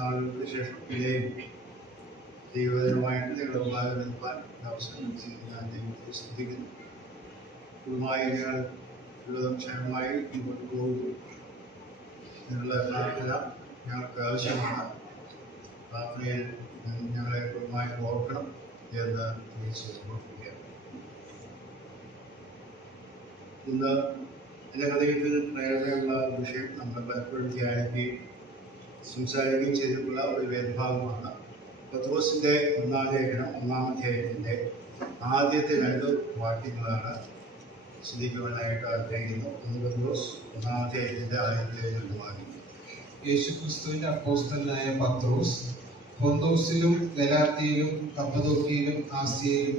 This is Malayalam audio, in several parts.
നാളുകൾക്ക് ശേഷം ഇതേയും ദൈവജനമായിട്ട് നിങ്ങളുടെ മുമ്പാകെ അവസരം ഞാൻ ദൈവത്തെ ശ്രദ്ധിക്കുന്നു. കുടുംബമായി ഞങ്ങൾ ജീവിതം ക്ഷേമമായി മുമ്പോട്ട് പോകുന്നു. നിങ്ങളുടെ പ്രാർത്ഥന ഞങ്ങൾക്ക് ആവശ്യമാണ്. പ്രാർത്ഥനയിൽ ഞങ്ങളെ കുടുംബമായി ഓർക്കണം എന്ന് ഓർക്കുകയാണ്. ഇന്ന് എൻ്റെ ഹൃദയത്തിൽ പ്രേരണയുള്ള വിഷയം നമ്മൾ പലപ്പോഴും ധ്യാനിക്കുകയും സംസാരിക്കുകയും ചെയ്തിട്ടുള്ള ഒരു വേദഭാഗമാണ്. പത്രോസിൻ്റെ ഒന്നാം ലേഖനം 1-ാം അധ്യായത്തിൻ്റെ ആദ്യത്തെ 2 വാക്യങ്ങളാണ് ശ്രദ്ധിക്കുവാനായിട്ട് ആഗ്രഹിക്കുന്നു. 1 പത്രോസ് 1-ാം അധ്യായത്തിൻ്റെ ആദ്യത്തെ 2 വാക്യങ്ങൾ. യേശുക്രിസ്തുവിന്റെ അപ്പോസ്തലനായ പത്രോസ്, പൊന്തോസിലും ഗലാത്യയിലും കപ്പദോക്യയിലും ആസ്യയിലും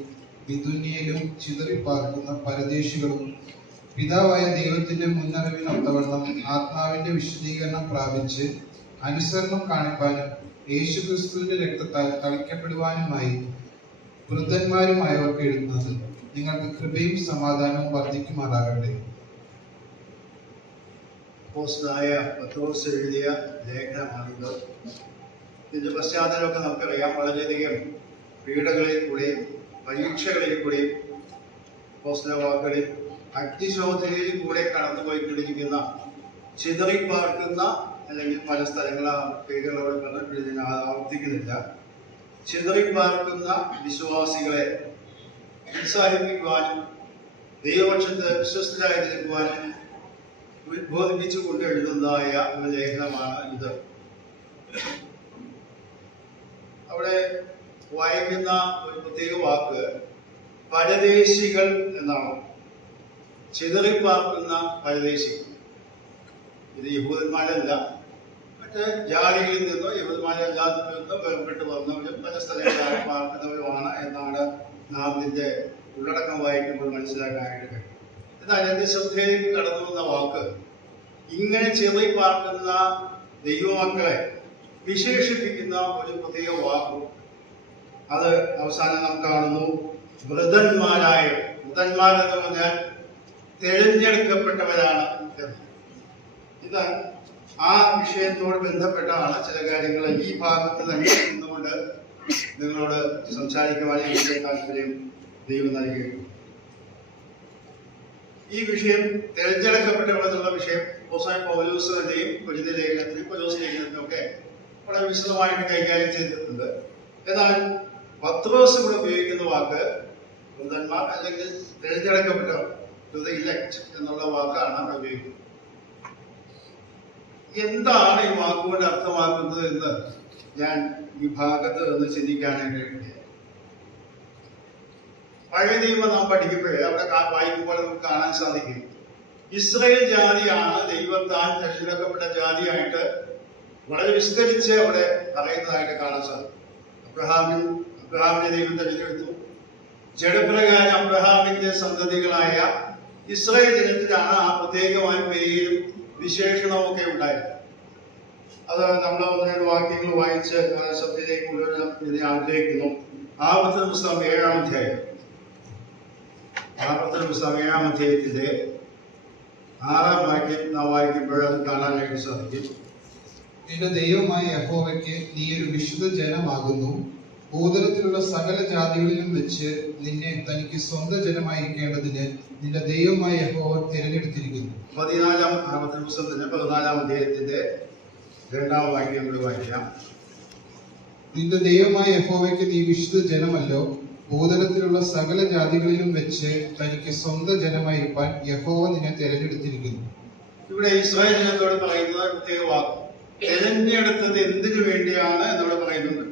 ബിഥുന്യയിലും ചിതറിപ്പാർക്കുന്ന പരദേശികളും പിതാവായ ദൈവത്തിന്റെ മുന്നറിവിനൊത്തവണ്ണം ആത്മാവിന്റെ വിശദീകരണം പ്രാപിച്ച് അനുസരണം കാണിപ്പാനും യേശുക്രിസ്തുവിന്റെ രക്തത്താൽ തളിക്കപ്പെടുവാനുമായി വൃദ്ധന്മാരുമായവർക്ക് എഴുതുന്നത് നിങ്ങൾക്ക് കൃപയും സമാധാനവും വർദ്ധിക്കുമാറാകട്ടെ. അപ്പോസ്തലനായ പത്രോസ് എഴുതിയ ലേഖനമാണിത്. ഇതിന്റെ പശ്ചാത്തലമൊക്കെ നമുക്കറിയാം. വളരെയധികം പീഡകളിൽ കൂടെയും പരീക്ഷകളിൽ കൂടെയും അപ്പോസ്തല വാക്കുകളിൽ അഗ്നിശോധനയിൽ കൂടെ കടന്നുപോയിക്കൊണ്ടിരിക്കുന്ന ചിതറിപ്പാർക്കുന്ന അല്ലെങ്കിൽ പല സ്ഥലങ്ങളെ പേരുകളോട് പറഞ്ഞിട്ട് ഞാൻ ആവർത്തിക്കുന്നില്ല. ചിതറിപ്പാർക്കുന്ന വിശ്വാസികളെ ഉത്സാഹിപ്പിക്കുവാനും ദൈവപക്ഷത്ത് വിശ്വസ്തരായി നിൽക്കുവാനും ഉദ്ബോധിപ്പിച്ചുകൊണ്ട് എഴുതുന്നതായ ഒരു ലേഖനമാണ് ഇത്. അവിടെ വായിക്കുന്ന ഒരു പ്രത്യേക വാക്ക് പരദേശികൾ എന്നാണ്. ചിതറിപ്പാർക്കുന്ന പരദേശികൾ. ഇത് യഹൂദന്മാരല്ല, മറ്റ് ജാതികളിൽ നിന്നോ യഹൂദന്മാരല്ലാത്തതിൽ നിന്നോ വേർപെട്ട് വന്നവരും പല സ്ഥലങ്ങളിൽ പാർക്കുന്നവരുമാണ് എന്നാണ് നാം ഇതിൻ്റെ ഉള്ളടക്കം വായിക്കുമ്പോൾ മനസ്സിലാക്കാനായിട്ട് കഴിയും. എന്നാൽ എൻ്റെ ശ്രദ്ധയിലേക്ക് കടന്നു വന്ന വാക്ക് ഇങ്ങനെ ചിതറിപ്പാർക്കുന്ന ദൈവമക്കളെ വിശേഷിപ്പിക്കുന്ന ഒരു പ്രത്യേക വാക്കും. അത് അവസാനം നാം കാണുന്നു വൃദ്ധന്മാരായ. വൃദ്ധന്മാരെന്ന് പറഞ്ഞാൽ തെരഞ്ഞെടുക്കപ്പെട്ടവരാണ് എന്ന്. ഇത് ആ വിഷയത്തോട് ബന്ധപ്പെട്ടാണ് ചില കാര്യങ്ങൾ ഈ ഭാഗത്ത് തന്നെ നിന്നുകൊണ്ട് നിങ്ങളോട് സംസാരിക്കുവാൻ എനിക്ക് താല്പര്യം ദൈവം നൽകിയിരുന്നു. ഈ വിഷയം തെരഞ്ഞെടുക്കപ്പെട്ടവരെന്നുള്ള വിഷയം പൗലോസിന്റെയും കൊരിന്ത്യർ ലേഖനത്തിലും കൊലോസ് ലേഖനത്തിലും ഒക്കെ വളരെ വിശദമായിട്ട് കൈകാര്യം ചെയ്തിട്ടുണ്ട്. എന്നാൽ പത്രോസ് ഇവിടെ ഉപയോഗിക്കുന്ന വാക്ക് വൃദ്ധന്മാർ അല്ലെങ്കിൽ തിരഞ്ഞെടുക്കപ്പെട്ടവർ, ഇലക്ട് എന്നുള്ള വാക്കാണ് അവിടെ ഉപയോഗിക്കുന്നത്. എന്താണ് ഈ വാക്കുകൊണ്ട് അർത്ഥമാക്കുന്നത് എന്ന് ഞാൻ ഈ ഭാഗത്ത് നിന്ന് ചിന്തിക്കാനായിട്ട് കഴിയുന്നത്. പഴയ നിയമം നാം പഠിക്കുമ്പോഴേ അവിടെ വായിക്കുമ്പോൾ നമുക്ക് കാണാൻ സാധിക്കും ഇസ്രായേൽ ജാതിയാണ് ദൈവത്താൽ തിരഞ്ഞെടുക്കപ്പെട്ട ജാതിയായിട്ട് വളരെ വിസ്തരിച്ച് അവിടെ പറയുന്നതായിട്ട് കാണാൻ സാധിക്കും. അബ്രഹാമിനെ ദൈവം തിരഞ്ഞെടുത്തു. ജഡപ്രകാരം അബ്രഹാമിന്റെ സന്തതികളായ ഇസ്രായേൽ ജനത്തിലാണ് ആ പ്രത്യേകമായ പേരും വിശേഷണവും ഒക്കെ ഉണ്ടായത്. അത് നമ്മൾ 1-2 വാക്യങ്ങൾ വായിച്ച് സത്യത്തിലേക്ക് കൊണ്ടുവരാൻ ആഗ്രഹിക്കുന്നു. ആവർത്തന പുസ്തകം 7-ാം അധ്യായം. ആവർത്തന പുസ്തകം 7-ാം അധ്യായത്തിന്റെ 6-ാം വാക്യം നാം വായിക്കുമ്പോൾ അത് കാണാനായിട്ട് സാധിക്കും. നിന്റെ ദൈവമായ യഹോവയ്ക്ക് നീ ഒരു വിശുദ്ധ ജനമാകുന്നു. ഭൂതലത്തിലുള്ള സകല ജാതികളിലും വെച്ച് നിന്നെ തനിക്ക് സ്വന്തം ജനമായിരിക്കേണ്ടതിന് നിന്റെ ദൈവമായ യഹോവ തിരഞ്ഞെടുത്തിരിക്കുന്നു. 14-ാം ആവർത്തന പുസ്തകത്തിന്റെ 14-ാം അധ്യായത്തിന്റെ 2-ാം വാക്യം കൂടി വായിക്കാം. നിന്റെ ദൈവമായ യഹോവയ്ക്ക് നീ വിശുദ്ധ ജനമല്ലോ. ഭൂതലത്തിലുള്ള സകല ജാതികളിലും വെച്ച് തനിക്ക് സ്വന്തം ജനമായിരിക്കാൻ യഹോവ നിന്നെ തിരഞ്ഞെടുത്തിരിക്കുന്നു. ഇവിടെ ഇസ്രായേൽ ജനത്തോട് പറയുന്നത് പ്രത്യേക വാക്ക്. തിരഞ്ഞെടുത്തത് എന്തിനു വേണ്ടിയാണ് എന്നോട് പറയുന്നുണ്ട്.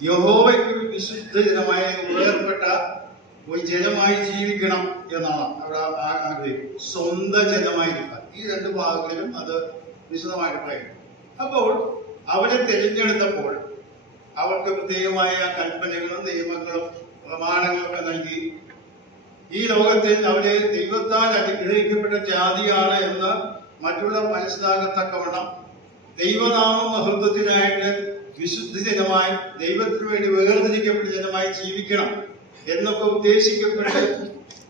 യഹോവയ്ക്ക് വിശുദ്ധ ജനമായി ഉയർപ്പെട്ട ഒരു ജനമായി ജീവിക്കണം എന്നാണ് അവിടെ ആഗ്രഹിക്കും. സ്വന്തം ജനമായിരിക്കാൻ. ഈ 2 ഭാഗങ്ങളിലും അത് വിശദമായിട്ട് പറയും. അപ്പോൾ അവരെ തിരഞ്ഞെടുത്തപ്പോൾ അവർക്ക് പ്രത്യേകമായ കൽപ്പനകളും നിയമങ്ങളും പ്രമാണങ്ങളൊക്കെ നൽകി. ഈ ലോകത്തിൽ അവരെ ദൈവത്താൽ അനുഗ്രഹിക്കപ്പെട്ട ജാതിയാണ് എന്ന് മറ്റുള്ളവർ മനസ്സിലാകത്തക്കവണ്ണം ദൈവനാമ മഹത്വത്തിനായിട്ട് വിശുദ്ധ ജനമായി ദൈവത്തിന് വേണ്ടി വേർതിരിക്കപ്പെട്ട ജനമായി ജീവിക്കണം എന്നൊക്കെ ഉദ്ദേശിക്കപ്പെട്ട്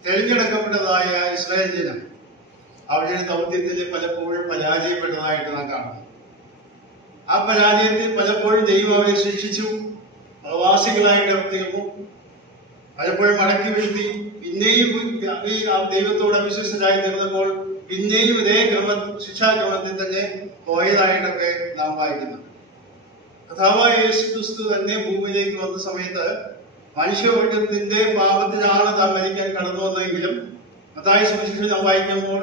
തെരഞ്ഞെടുക്കപ്പെട്ടതായ ഇസ്രായേൽ ജനം അവരുടെ ദൗത്യത്തിൽ പലപ്പോഴും പരാജയപ്പെട്ടതായിട്ട് നാം കാണുന്നു. ആ പരാജയത്തിൽ പലപ്പോഴും ദൈവം അവരെ ശിക്ഷിച്ചു, പ്രവാസികളായിട്ട് അവർ തീർന്നു, പലപ്പോഴും മടക്കി വീഴ്ത്തി. പിന്നെയും ഈ ദൈവത്തോട് അവിശ്വസരായി തീർന്നപ്പോൾ പിന്നെയും ഇതേ ശിക്ഷാക്രമത്തിൽ തന്നെ പോയതായിട്ടൊക്കെ നാം വായിക്കുന്നു. കർത്താവായ യേശു ക്രിസ്തു തന്നെ ഭൂമിയിലേക്ക് വന്ന സമയത്ത് മനുഷ്യവർഗത്തിന്റെ പാപത്തിലാണ് താൻ മരിക്കാൻ കടന്നു വന്നെങ്കിലും മത്തായി സുവിശേഷം നാം വായിക്കുമ്പോൾ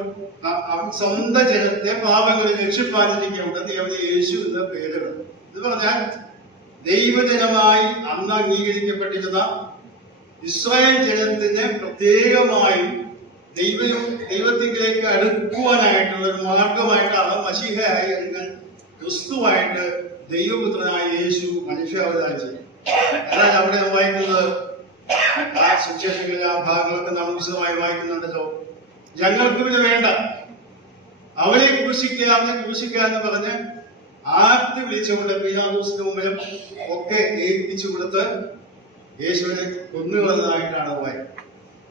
സ്വന്തം ജനത്തെ പാപങ്ങളിൽ രക്ഷിപ്പാനിരിക്കുന്നുണ്ട് അവന് യേശു എന്ന പേരുകൾ. ഇത് പറഞ്ഞാൽ ദൈവജനമായി അന്ന് അംഗീകരിക്കപ്പെട്ടിരുന്ന ഇസ്രായേൽ ജനത്തിന് പ്രത്യേകമായി ദൈവത്തിലേക്ക് അടുക്കുവാനായിട്ടുള്ള ഒരു മാർഗമായിട്ടാണ് മശീഹയായി അല്ലെങ്കിൽ ക്രിസ്തുവായിട്ട് ദൈവപുത്രനായ യേശു മനുഷ്യാവതാരം ചെയ്യും. എന്നാൽ അവിടെ വായിക്കുന്നത് ആ സുവിശേഷങ്ങളിലെ ആ ഭാഗങ്ങളൊക്കെ നമ്മൾ വിശദമായി വായിക്കുന്നുണ്ടല്ലോ. ഞങ്ങൾക്ക് ഇത് വേണ്ട, അവനെ ക്രൂശിക്കുക എന്ന് പറഞ്ഞ് ആർത്തി വിളിച്ചുകൊണ്ട് പീലാത്തോസിന്റെ മുമ്പിലും ഒക്കെ ഏൽപ്പിച്ചു കൊടുത്ത് യേശുവിനെ കൊന്നുകളഞ്ഞതായിട്ടാണ് വായിക്കുന്നത്.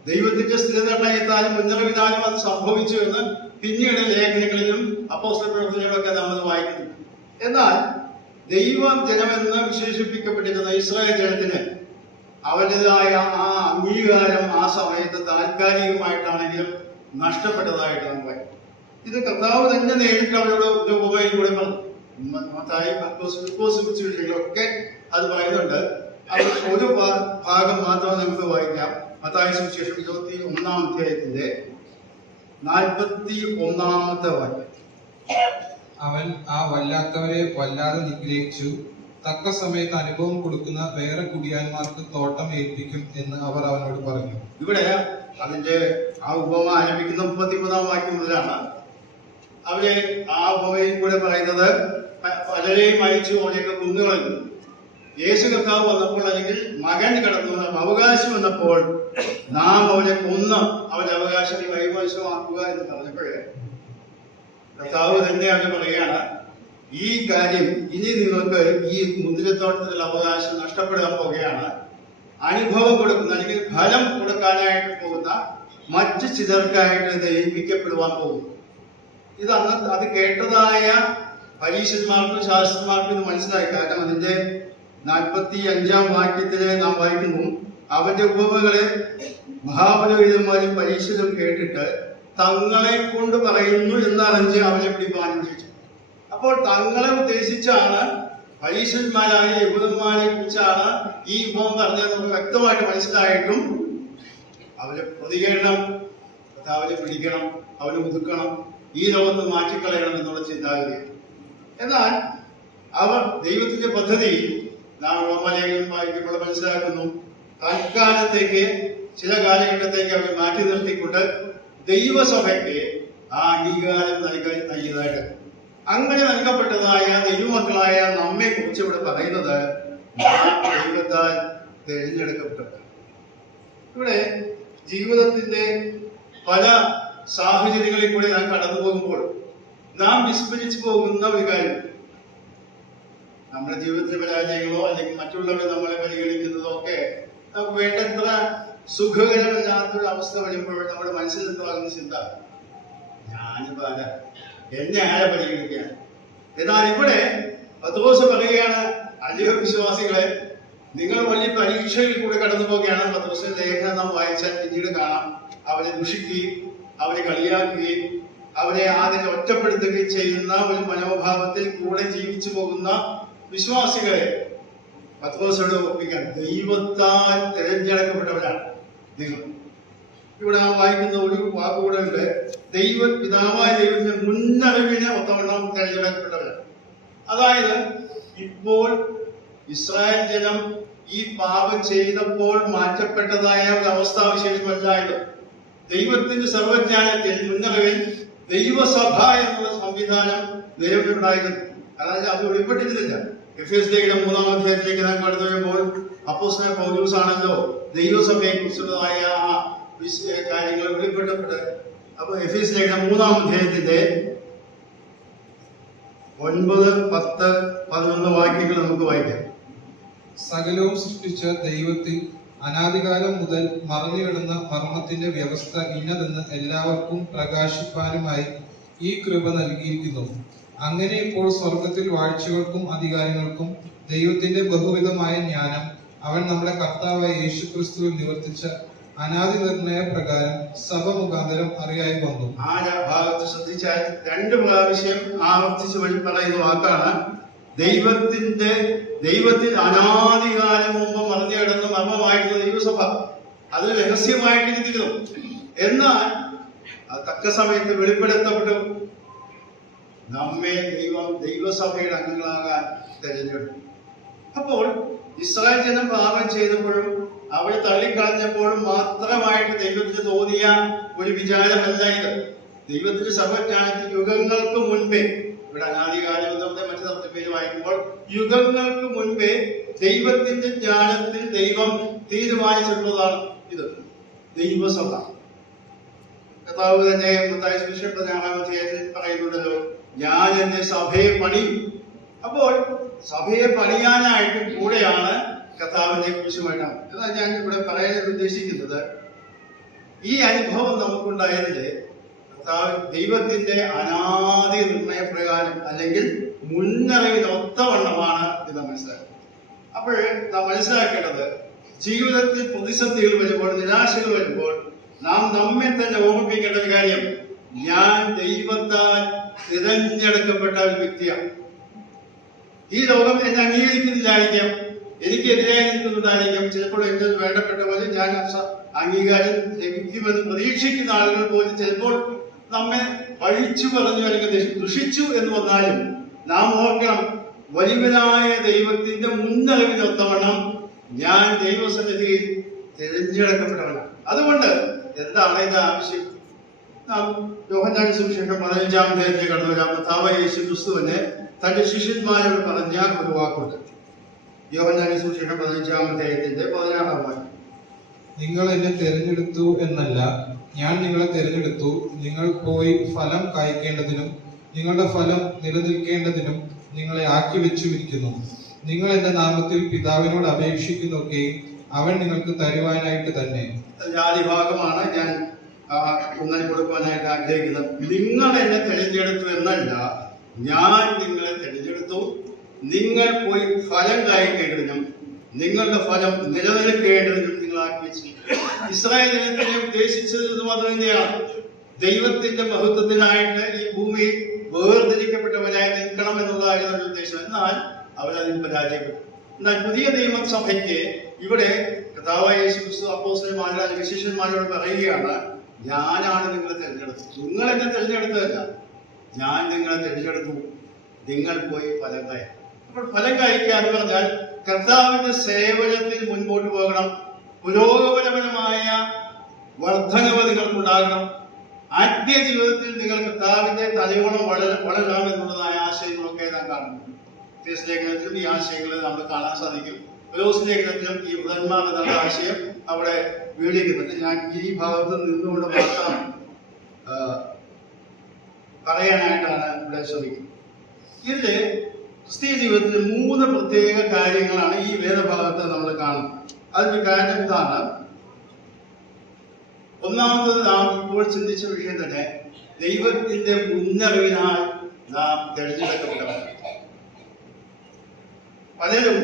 ദൈവത്തിന്റെ സ്ഥിരനിർണയത്താലും മുന്നറിവിനാലും അത് സംഭവിച്ചു എന്ന് പിന്നീട് ലേഖനങ്ങളിലും അപ്പോസ്തല പ്രവർത്തനങ്ങളിലൊക്കെ നമ്മൾ വായിക്കുന്നു. എന്നാൽ ദൈവം ജനമെന്ന് വിശേഷിപ്പിക്കപ്പെട്ടിരുന്ന ഇസ്രായേൽ ജനത്തിന് അവരുടേതായ ആ അംഗീകാരം ആ സമയത്ത് താൽക്കാലികമായിട്ടാണെങ്കിലും നഷ്ടപ്പെട്ടതായിട്ട് നാം വായിക്കും. ഇത് കർത്താവ് തന്നെ നേരിട്ട് അവരോട് ഒരു ഉപമയിലൂടെ പറഞ്ഞു. മത്തായി, ഒക്കെ അത് പറയുന്നുണ്ട്. അത് ഒരു ഭാഗം മാത്രം നമുക്ക് വായിക്കാം. മത്തായി സുവിശേഷം 21-ാം അധ്യായത്തിന്റെ 41-ാമത്തെ വാക്യം. അവൻ ആ വല്ലാത്തവരെ വല്ലാതെ നിഗ്രഹിച്ചു, തക്ക സമയത്ത് അനുഭവം കൊടുക്കുന്ന വേറെ കുടിയാന്മാർക്ക് തോട്ടം ഏൽപ്പിക്കും എന്ന് അവർ അവനോട് പറഞ്ഞു. ഇവിടെ അതിന്റെ ആ ഉപമ ആരംഭിക്കുന്ന 33-ാം വാക്യം മുതലാണ്. അവര് ആ ഉപമയിൽ കൂടെ പറയുന്നത് പലരെയും മരിച്ചു, അവരെയൊക്കെ കുന്നുകളഞ്ഞു. യേശു കർത്താവ് വന്നപ്പോൾ അല്ലെങ്കിൽ മകൻ കടന്നു അവകാശം വന്നപ്പോൾ നാം അവരെ കൊന്ന് അവരുടെ അവകാശം കൈവശമാക്കുക എന്ന് പറഞ്ഞപ്പോഴേ കർത്താവ് തന്നെ അവര് പറയുകയാണ്, ഈ കാര്യം ഇനി നിങ്ങൾക്ക് ഈ മുന്തിരിത്തോട്ടത്തിലുള്ള അവകാശം നഷ്ടപ്പെടാൻ പോകുകയാണ്. അനുഭവം കൊടുക്കുന്ന അല്ലെങ്കിൽ ഫലം കൊടുക്കാനായിട്ട് പോകുന്ന മറ്റു ചിലർക്കായിട്ട് ഇത് ഏൽപ്പിക്കപ്പെടുവാൻ പോകും. ഇത് അത് കേട്ടതായ പരീക്ഷന്മാർക്കും ശാസ്ത്രന്മാർക്കും ഇത് മനസ്സിലായി. കാരണം അതിന്റെ 45-ാം വാക്യത്തില് നാം വായിക്കുന്നു, അവന്റെ ഉപമകളെ മഹാപുരോഹിതന്മാരും പരീക്ഷരും കേട്ടിട്ട് തങ്ങളെ കൊണ്ട് പറയുന്നു എന്നറിഞ്ഞ് അവനെ പിടിപ്പാൻ അന്വേഷിച്ചു. അപ്പോൾ തങ്ങളെ ഉദ്ദേശിച്ചാണ്, പരീക്ഷന്മാരായ യഹൂദന്മാരെ കുറിച്ചാണ് ഈ ഉപമ പറഞ്ഞത് നമുക്ക് വ്യക്തമായിട്ട് മനസ്സിലായിട്ടും അവരെ പ്രതികരണം, അവരെ പിടിക്കണം, അവരെ ഒതുക്കണം, ഈ ലോകത്ത് മാറ്റിക്കളയണം എന്നുള്ള ചിന്താഗതി. എന്നാൽ അവർ ദൈവത്തിന്റെ പദ്ധതി നാം റോമാലേഖനം വായിക്കുമ്പോൾ മനസ്സിലാക്കുന്നു, തൽക്കാലത്തേക്ക് ചില കാലഘട്ടത്തേക്ക് അവർ മാറ്റി നിർത്തിക്കൊണ്ട് ദൈവസഭയ്ക്ക് ആ അംഗീകാരം നൽകിയതായിട്ട്. അങ്ങനെ നൽകപ്പെട്ടതായ ദൈവമക്കളായ നമ്മെ കുറിച്ച് ഇവിടെ പറയുന്നത് ദൈവത്താൽ തിരഞ്ഞെടുക്കപ്പെട്ടത്. ഇവിടെ ജീവിതത്തിന്റെ പല സാഹചര്യങ്ങളിൽ കൂടി നാം കടന്നു പോകുമ്പോൾ നാം വിസ്മരിച്ചു പോകുന്ന ഒരു കാര്യം, നമ്മുടെ ജീവിതത്തിലെ പരാജയങ്ങളോ അല്ലെങ്കിൽ മറ്റുള്ളവരെ നമ്മളെ പരിഗണിക്കുന്നതോ ഒക്കെ നമുക്ക് വേണ്ടത്ര സുഖകരമല്ലാത്തൊരു അവസ്ഥ വരുമ്പോൾ നമ്മുടെ മനസ്സിൽ നിന്നുമാകുന്ന ചിന്ത, ഞാനിപ്പോ ആരാ, എന്നെ ആരെ പരിഗണിക്കാൻ. എന്നാൽ ഇവിടെ പത്രോസ് പറയുകയാണ്, അല്ലയോ വിശ്വാസികളെ, നിങ്ങൾ വലിയ പരീക്ഷയിൽ കൂടെ കടന്നു പോകുകയാണ്. പത്രോസിന്റെ ലേഖനം നാം വായിച്ചാൽ പിന്നീട് കാണാം, അവരെ ദുഷിക്കുകയും അവരെ കളിയാക്കുകയും അവരെ ആദ്യം ഒറ്റപ്പെടുത്തുകയും ചെയ്യുന്ന ഒരു മനോഭാവത്തിൽ കൂടെ ജീവിച്ചു പോകുന്ന വിശ്വാസികളെ പത്രോസോട് ഒപ്പിക്കാൻ ദൈവത്താൽ തിരഞ്ഞെടുക്കപ്പെട്ടവരാണ് നിങ്ങൾ. ഇവിടെ നാം വായിക്കുന്ന ഒരു വാക്കുകൂടെ ഉണ്ട്, പിതാവായ ദൈവത്തിന്റെ മുന്നറിവിനെ ഒത്തവണ്ണം തിരഞ്ഞെടുക്കപ്പെട്ടവരാണ്. അതായത് ഇപ്പോൾ ഇസ്രായേൽ ജനം ഈ പാപം ചെയ്തപ്പോൾ മാറ്റപ്പെട്ടതായ ഒരു അവസ്ഥാവിശേഷമല്ല ഇത്. ദൈവത്തിന്റെ സർവജ്ഞാനത്തിൽ മുന്നറിവിൽ ദൈവസഭ എന്നുള്ള സംവിധാനം നിലവിലുണ്ടായിരുന്നു. അതായത് അത് വെളിപ്പെട്ടിരുന്നില്ല. എഫേസ്യ ലേഖനം 3-ാം അധ്യായത്തിലേക്ക് നാം കടന്നു വരുമ്പോൾ അപ്പോസ്തലൻ പൗലോസ് ആണല്ലോ ദൈവസഭയെ കുറിച്ചുള്ളതായ ആ കാര്യങ്ങൾ വെളിപ്പെട്ടത്. അപ്പൊ എഫേസ്യ ലേഖനം 3-ാം അധ്യായത്തിന്റെ 9, 10, 11 വാക്യങ്ങൾ നമുക്ക് വായിക്കാം. സകലവും സൃഷ്ടിച്ച ദൈവത്തിൽ അനാദികാലം മുതൽ മറഞ്ഞുകിടന്ന മർമ്മത്തിന്റെ വ്യവസ്ഥ ഇന്നതെന്ന് എല്ലാവർക്കും പ്രകാശിപ്പാനുമായി ഈ കൃപ നൽകിയിരിക്കുന്നു. അങ്ങനെ ഇപ്പോൾ സ്വർഗത്തിൽ വാഴ്ചകൾക്കും അധികാരങ്ങൾക്കും ദൈവത്തിന്റെ ബഹുവിധമായ ജ്ഞാനം അവൻ നമ്മുടെ കർത്താവായ യേശുക്രിസ്തുവിൽ നിവർത്തിച്ച അനാദി നിർണയ പ്രകാരം സഭ മുഖാന്തരം അറിയായി വന്നു. ആ ഭാഗത്ത് ശ്രദ്ധിച്ചാൽ 2 പ്രാവശ്യം ആവർത്തിച്ച് വഴി പറയുന്ന വാക്കാണ് ദൈവത്തിൽ അനാദികാലം മുമ്പ് മറഞ്ഞു കിടന്ന മർമ്മമായിട്ടുള്ള ദൈവസഭ. അത് രഹസ്യമായിട്ടിരിക്കുന്നു. എന്നാൽ അത് തക്ക സമയത്ത് വെളിപ്പെടുത്തപ്പെട്ടു. നമ്മെ ദൈവസഭയുടെ അംഗങ്ങളാകാൻ തിരഞ്ഞെടുത്തു. അപ്പോൾ ഇസ്രായേൽ ജനം പാപം ചെയ്തപ്പോഴും അവരെ തള്ളിക്കളഞ്ഞപ്പോഴും മാത്രമായിട്ട് ദൈവത്തിന് തോന്നിയ ഒരു വിചാരമല്ല ഇത്. ദൈവത്തിന്റെ സർവജ്ഞാനത്തിൽ യുഗങ്ങൾക്ക് മുൻപേ, ഇവിടെ അനാദികാലം നമ്മുടെ മറ്റു തരത്തിൽ പേര് വായിക്കുമ്പോൾ യുഗങ്ങൾക്ക് മുൻപേ ദൈവത്തിന്റെ ജ്ഞാനത്തിൽ ദൈവം തീരുമാനിച്ചിട്ടുള്ളതാണ് ഇത് ദൈവസഭ. കർത്താവ് തന്നെ മത്തായി സുവിശേഷം 16-ാം അധ്യായത്തിൽ പറയുന്നുണ്ടല്ലോ, ഞാൻ എന്റെ സഭയെ പണിയും. അപ്പോൾ സഭയെ പണിയാനായിട്ട് കൂടെയാണ് കർത്താവിന്റെ കുരിശുമായിട്ടാണ്. എന്നാൽ ഞാൻ ഇവിടെ പറയാൻ ഉദ്ദേശിക്കുന്നത്, ഈ അനുഭവം നമുക്കുണ്ടായതിന്റെ കർത്താവ് ദൈവത്തിന്റെ അനാദി നിർണയപ്രകാരം അല്ലെങ്കിൽ മുന്നറിവിനൊത്തവണ്ണമാണ് ഇത് മനസ്സിലാക്കുന്നത്. അപ്പോൾ നാം മനസ്സിലാക്കേണ്ടത്, ജീവിതത്തിൽ പ്രതിസന്ധികൾ വരുമ്പോൾ, നിരാശകൾ വരുമ്പോൾ നാം നമ്മെ തന്നെ ഓർമ്മിപ്പിക്കേണ്ട ഒരു കാര്യം, ഞാൻ ദൈവത്താൽ തിരഞ്ഞെടുക്കപ്പെട്ട ഒരു വ്യക്തിയാണ്. ഈ ലോകം എന്നെ അംഗീകരിക്കുന്നില്ലായിരിക്കാം, എനിക്കെതിരായി നിൽക്കുന്നുണ്ടായിരിക്കാം. ചിലപ്പോൾ എന്റെ വേണ്ടപ്പെട്ട പോലെ ഞാൻ അംഗീകാരം ലഭിക്കുമെന്ന് പ്രതീക്ഷിക്കുന്ന ആളുകൾ പോലും ചിലപ്പോൾ നമ്മെ പഴിച്ചു പറഞ്ഞു അല്ലെങ്കിൽ ദുഷിച്ചു എന്ന് വന്നാലും നാം ഓർക്കണം, വലിയവനായ ദൈവത്തിന്റെ മുന്നറിവിനൊത്തവണ്ണം ഞാൻ ദൈവസന്നിധിയിൽ തിരഞ്ഞെടുക്കപ്പെട്ടവനാണ്. അതുകൊണ്ട് എന്താണ് ഇതിന്റെ ആവശ്യം? നാം യോഹന്നാൻ സുവിശേഷം 15-ാം അധ്യായത്തിൽ കടന്നു വരാം. കർത്താവായ യേശു ക്രിസ്തുവിനെ തന്റെ ശിഷ്യന്മാരോട് പറഞ്ഞ ഒരു വാക്കുണ്ട്. യോഹന്നാൻ സുവിശേഷം 15-ാം അധ്യായത്തിന്റെ 16-ാം വാക്യം. നിങ്ങൾ എന്നെ തിരഞ്ഞെടുത്തു എന്നല്ല, ഞാൻ നിങ്ങളെ തിരഞ്ഞെടുത്തു, നിങ്ങൾ പോയി ഫലം കായ്ക്കേണ്ടതിനും നിങ്ങളുടെ ഫലം നിലനിൽക്കേണ്ടതിനും നിങ്ങളെ ആക്കി വെച്ചുമിരിക്കുന്നു. നിങ്ങൾ എന്റെ നാമത്തിൽ പിതാവിനോട് അപേക്ഷിക്കുന്നൊക്കെ അവൻ നിങ്ങൾക്ക് തരുവാനായിട്ട് തന്നെ. ആദ്യ ഭാഗമാണ് ഞാൻ ഊന്നൽ കൊടുക്കുവാനായിട്ട് ആഗ്രഹിക്കുന്നത്. നിങ്ങൾ എന്നെ തിരഞ്ഞെടുത്തു എന്നല്ല, ഞാൻ നിങ്ങളെ തിരഞ്ഞെടുത്തു, നിങ്ങൾ പോയി ഫലം കായ്ക്കേണ്ടതിനും നിങ്ങളുടെ ഫലം നിലനിൽക്കേണ്ടതിനും നിങ്ങളാക്കി വെച്ചിരിക്കുന്നു. ഇസ്രായേൽ ജനത്തിനെ ഉദ്ദേശിച്ചതും അത് തന്നെയാണ്. ദൈവത്തിന്റെ മഹത്വത്തിനായിട്ട് ഈ ഭൂമിയിൽ വേർതിരിക്കപ്പെട്ടവരായി നിൽക്കണം എന്നുള്ളതായിരുന്നു ഒരു ഉദ്ദേശം. എന്നാൽ അവരതിന് പരാജയപ്പെട്ടു. എന്നാൽ പുതിയ നിയമസഭയ്ക്ക് ഇവിടെ കർത്താവായ യേശു ക്രിസ്തു അപ്പോസ്തലന്മാരുടെ അല്ലെങ്കിൽ ശിഷ്യന്മാരോട് പറയുകയാണ്, ഞാനാണ് നിങ്ങളെ തിരഞ്ഞെടുത്തത്. നിങ്ങൾ എന്നെ തിരഞ്ഞെടുത്തതല്ല, ഞാൻ നിങ്ങളെ തിരഞ്ഞെടുത്തു, നിങ്ങൾ പോയി ഫലം കായ്ക്കുക. അപ്പോൾ ഫലം കായ്ക്കുക എന്ന് പറഞ്ഞാൽ കർത്താവിന്റെ സേവനത്തിൽ മുൻപോട്ട് പോകണം, പുരോഗമനപരമായ വർധനവ് നിങ്ങൾക്കുണ്ടാകണം, ആത്മീയ ജീവിതത്തിൽ നിങ്ങൾ കർത്താവിന്റെ തലയോളം വളരണം എന്നുള്ളതായ ആശയങ്ങളൊക്കെ നാം കാണുന്നു. ലേഖനത്തിലും ഈ ആശയങ്ങൾ നമുക്ക് കാണാൻ സാധിക്കും. ലേഖനത്തിലും ഈ വൃതന്മാർ എന്നുള്ള ആശയം അവിടെ വിവരിക്കുന്നുണ്ട്. ഞാൻ ഈ ഭാഗത്ത് നിന്നുകൊണ്ട് മാത്രം പറയാനായിട്ടാണ് ഇവിടെ ശ്രമിക്കുന്നത്. ഇതില് ക്രിസ്തീയ ജീവിതത്തിൽ 3 പ്രത്യേക കാര്യങ്ങളാണ് ഈ വേദഭാഗത്ത് നമ്മൾ കാണുന്നത്. അതിന്റെ കാരണം ഇതാണ്. ഒന്നാമത്തത്, നാം ഇപ്പോൾ ചിന്തിച്ച വിഷയം തന്നെ, ദൈവത്തിന്റെ മുന്നറിവിനാൽ നാം തിരഞ്ഞെടുക്കപ്പെട്ടവർ. പലരും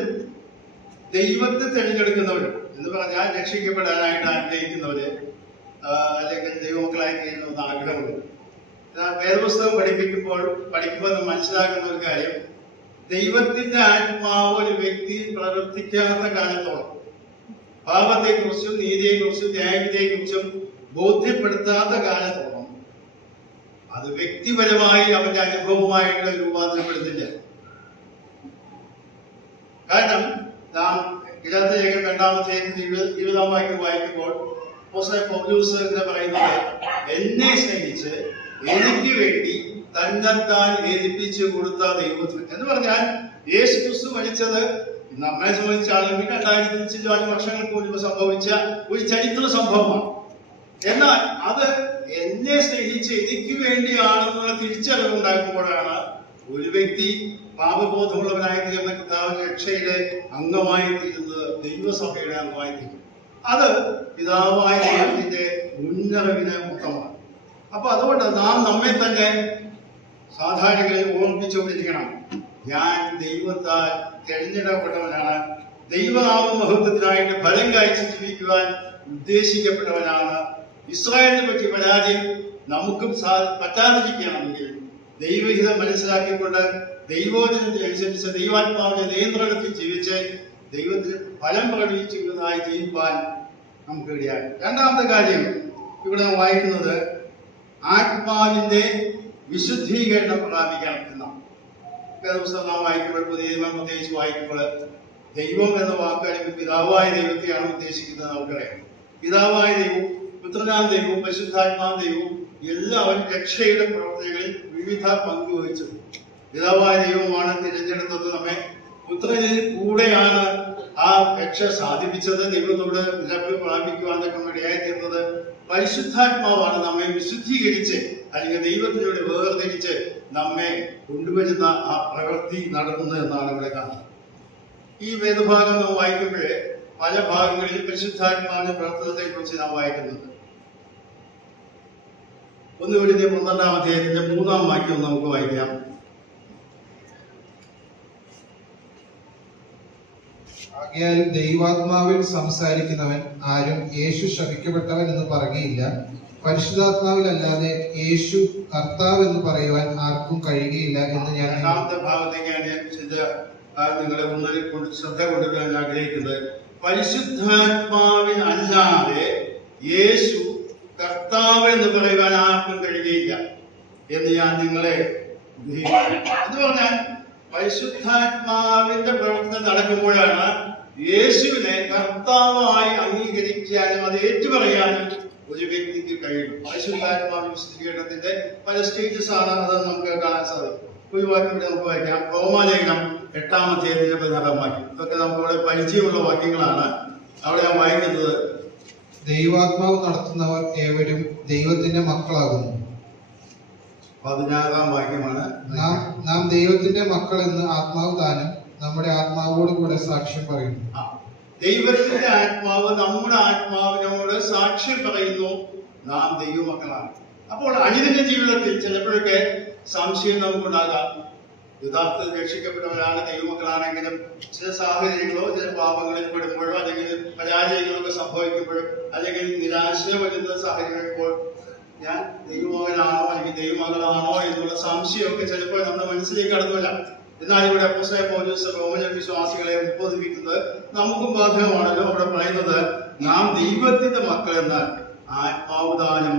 ദൈവത്തെ തിരഞ്ഞെടുക്കുന്നവർ എന്ന് പറഞ്ഞാൽ രക്ഷിക്കപ്പെടാനായിട്ട് ആഗ്രഹിക്കുന്നവര് അല്ലെങ്കിൽ ദൈവമക്കളായി തീരുന്ന ആഗ്രഹമുണ്ട്. വേദപുസ്തകം പഠിക്കുമ്പോൾ നാം മനസ്സിലാക്കുന്ന ഒരു കാര്യം, ദൈവത്തിന്റെ ആത്മാവ് ഒരു വ്യക്തിയിൽ പ്രവർത്തിക്കാത്ത കാലത്തോളം, പാപത്തെക്കുറിച്ചും നീതിയെക്കുറിച്ചും ന്യായത്തെക്കുറിച്ചും ബോധ്യപ്പെടുത്താത്ത കാലത്തോളം അത് വ്യക്തിപരമായി അവന്റെ അനുഭവമായിട്ട് രൂപാന്തരപ്പെടുന്നില്ല. കാരണം നാം ഗലാത്യ ലേഖനം 2-ാം അധ്യായത്തിന്റെ 20-ാം വാക്യം വായിക്കുമ്പോൾ അപ്പോസ്തലൻ പൗലോസ് ഇങ്ങനെ പറയുന്നത്, എന്നെ സ്നേഹിച്ച് എനിക്ക് വേണ്ടി തന്നെത്താൻ ഏൽപ്പിച്ചു കൊടുത്ത ദൈവത്തിന് എന്ന് പറഞ്ഞാൽ യേശു ക്രിസ്തു മരിച്ചത് നമ്മെ സംബന്ധിച്ചാണെങ്കിൽ 2000 വർഷങ്ങൾക്ക് മുൻപ് സംഭവിച്ച ഒരു ചരിത്ര സംഭവമാണ്. എന്നാൽ അത് എന്നെ സ്നേഹിച്ച് എനിക്ക് വേണ്ടിയാണെന്നുള്ള തിരിച്ചറിവുണ്ടാക്കുമ്പോഴാണ് ഒരു വ്യക്തി പാപബോധമുള്ളവനായി തീർന്ന കർത്താവിന്റെ രക്ഷയുടെ അംഗമായി തീരുന്നത്, ദൈവസഭയുടെ അംഗമായി തീരുന്നത്. അത് പിതാവായ ദൈവത്തിന്റെ മുന്നറിവിന് മുഖമാണ്. അപ്പൊ അതുകൊണ്ട് നാം നമ്മെ തന്നെ സാധാരണകളിൽ ഓർമ്മിച്ചുകൊണ്ടിരിക്കണം. ഞാൻ ദൈവത്താൽ തിരഞ്ഞെടുക്കപ്പെട്ടവനാണ്, ദൈവനാമ മഹത്വത്തിനായിട്ട് ഫലം കാഴ്ച ജീവിക്കുവാൻ ഉദ്ദേശിക്കപ്പെട്ടവനാണ്. ഇസ്രായേലിനെ പറ്റി പരാജയം നമുക്കും പറ്റാതിരിക്കണമെങ്കിൽ ദൈവഹിതം മനസ്സിലാക്കിക്കൊണ്ട് ദൈവോചനത്തിനനുസരിച്ച് ദൈവാത്മാവിന്റെ നിയന്ത്രണത്തിൽ ജീവിച്ച് ദൈവത്തിന് ഫലം പ്രകടിപ്പിക്കുന്നതായി ജീവിക്കാൻ നമുക്ക് ഇടയാകും. രണ്ടാമത്തെ കാര്യം ഇവിടെ വായിക്കുന്നത് ആത്മാവിന്റെ വിശുദ്ധീകരണം പ്രാപിക്കണം എന്നാണ്. പുസ്തകം നാം വായിക്കുമ്പോൾ, പുതിയ നിയമം പ്രത്യേകിച്ച് വായിക്കുമ്പോൾ ദൈവം എന്ന വാക്ക് അല്ലെങ്കിൽ പിതാവായ ദൈവത്തെയാണ് ഉദ്ദേശിക്കുന്നത്. നമുക്കറിയാം, പിതാവായ ദൈവവും പുത്രനാം ദൈവവും പരിശുദ്ധാത്മാ ദൈവവും എല്ലാവരും രക്ഷയുടെ പ്രവർത്തനങ്ങളിൽ വിവിധ പങ്കുവഹിച്ചു. പിതാവായ ദൈവമാണ് തിരഞ്ഞെടുത്തത് നമ്മെ, പുത്രനിൽ കൂടെയാണ് ആ രക്ഷ സാധിപ്പിച്ചത്, ദൈവത്തോട് നിരപ്പ് പ്രാപിക്കുവാൻ ഇടയായി തീർന്നത്. പരിശുദ്ധാത്മാവാണ് നമ്മെ വിശുദ്ധീകരിച്ച് അല്ലെങ്കിൽ ദൈവത്തിലൂടെ വേർതിരിച്ച് നമ്മെ കൊണ്ടുവരുന്ന ആ പ്രവൃത്തി നടത്തുന്നത് എന്നാണ് ഇവിടെ കാണുന്നത്. ഈ വേദഭാഗം നാം വായിക്കുമ്പോഴേ പല ഭാഗങ്ങളിൽ പരിശുദ്ധാത്മാവിന്റെ പ്രവർത്തനത്തെ കുറിച്ച് നാം വായിക്കുന്നുണ്ട്. 1 Corinthians 12-ാം അധ്യായത്തിന്റെ 3-ാം വാക്യം നമുക്ക് വായിക്കാം. ആകയാൽ ദൈവാത്മാവിൽ സംസാരിക്കുന്നവൻ ആരും യേശു ശപിക്കപ്പെട്ടവൻ എന്ന് പറയുകയില്ല. പരിശുദ്ധാത്മാവിലല്ലാതെ യേശു കർത്താവ് എന്ന് പറയുവാൻ ആർക്കും കഴിയുകയില്ല എന്ന് ഞാൻ രണ്ടാമത്തെ ഭാഗത്തേക്കാണ് നിങ്ങളെ മുന്നിൽ ശ്രദ്ധ കൊടുക്കാൻ ആഗ്രഹിക്കുന്നത്. പരിശുദ്ധാത്മാവിൽ അല്ലാതെ യേശു കർത്താവ് എന്ന് പറയുവാൻ ആർക്കും കഴിയുകയില്ല എന്ന് ഞാൻ നിങ്ങളെ എന്ന് പറഞ്ഞാൽ പരിശുദ്ധാത്മാവിന്റെ പ്രവർത്തനം നടക്കുമ്പോഴാണ് യേശുവിനെ കർത്താവായി അംഗീകരിക്കാനും അത് ഏറ്റുപറയാനും ഒരു വ്യക്തിക്ക് കഴിയും. പരിശുദ്ധാത്മാവിന്റെ വിശുദ്ധീകരണത്തിന്റെ പല സ്റ്റേജസ് ആണ് അത് നമുക്ക് കാണാൻ സാധിക്കും. ഒരു വാക്യം നമുക്ക് വായിക്കാം. റോമാലേഖനം 8-ാം അധ്യായത്തിന്റെ 16-ാം വാക്യം. ഇതൊക്കെ നമുക്കിവിടെ പരിചയമുള്ള വാക്യങ്ങളാണ്. അവിടെ ഞാൻ വായിക്കുന്നത്, ദൈവാത്മാവ് നടത്തുന്നവർ ഏവരും ദൈവത്തിന്റെ മക്കളാകുന്നു. 16-ാം വാക്യമാണ്. നാം ദൈവത്തിന്റെ മക്കൾ എന്ന് ആത്മാവ് താനും നമ്മുടെ ആത്മാവോട് കൂടെ സാക്ഷ്യം പറയുന്നു. ദൈവത്തിന്റെ ആത്മാവ് നമ്മുടെ ആത്മാവിനോട് സാക്ഷ്യം പറയുന്നു, നാം ദൈവമക്കളാണ്. അപ്പോൾ അനുദിന ജീവിതത്തിൽ ചിലപ്പോഴൊക്കെ സംശയം നമുക്കുണ്ടാകാം. യഥാർത്ഥത്തിൽ രക്ഷിക്കപ്പെട്ടവരാണ്, ദൈവമക്കളാണെങ്കിലും ചില സാഹചര്യങ്ങളോ ചില പാപങ്ങളിൽ പെടുമ്പോഴോ അല്ലെങ്കിൽ പരാജയങ്ങളൊക്കെ സംഭവിക്കുമ്പോഴോ അല്ലെങ്കിൽ നിരാശ വരുന്ന സാഹചര്യം വരുമ്പോൾ ഞാൻ ദൈവമകനാണോ അല്ലെങ്കിൽ ദൈവമകളാണോ എന്നുള്ള സംശയമൊക്കെ ചിലപ്പോൾ നമ്മുടെ മനസ്സിലേക്ക് കടന്നു വരാം. എന്നാൽ ഇവിടെ അപ്പോസ്തലനായ പൗലോസ് റോമൻ വിശ്വാസികളെ ഉദ്ബോധിപ്പിക്കുന്നത് നമുക്കും ബാധകമാണല്ലോ. അവിടെ പറയുന്നത് നാം ദൈവത്തിന്റെ മക്കളെന്ന് ആത്മാവ് താനും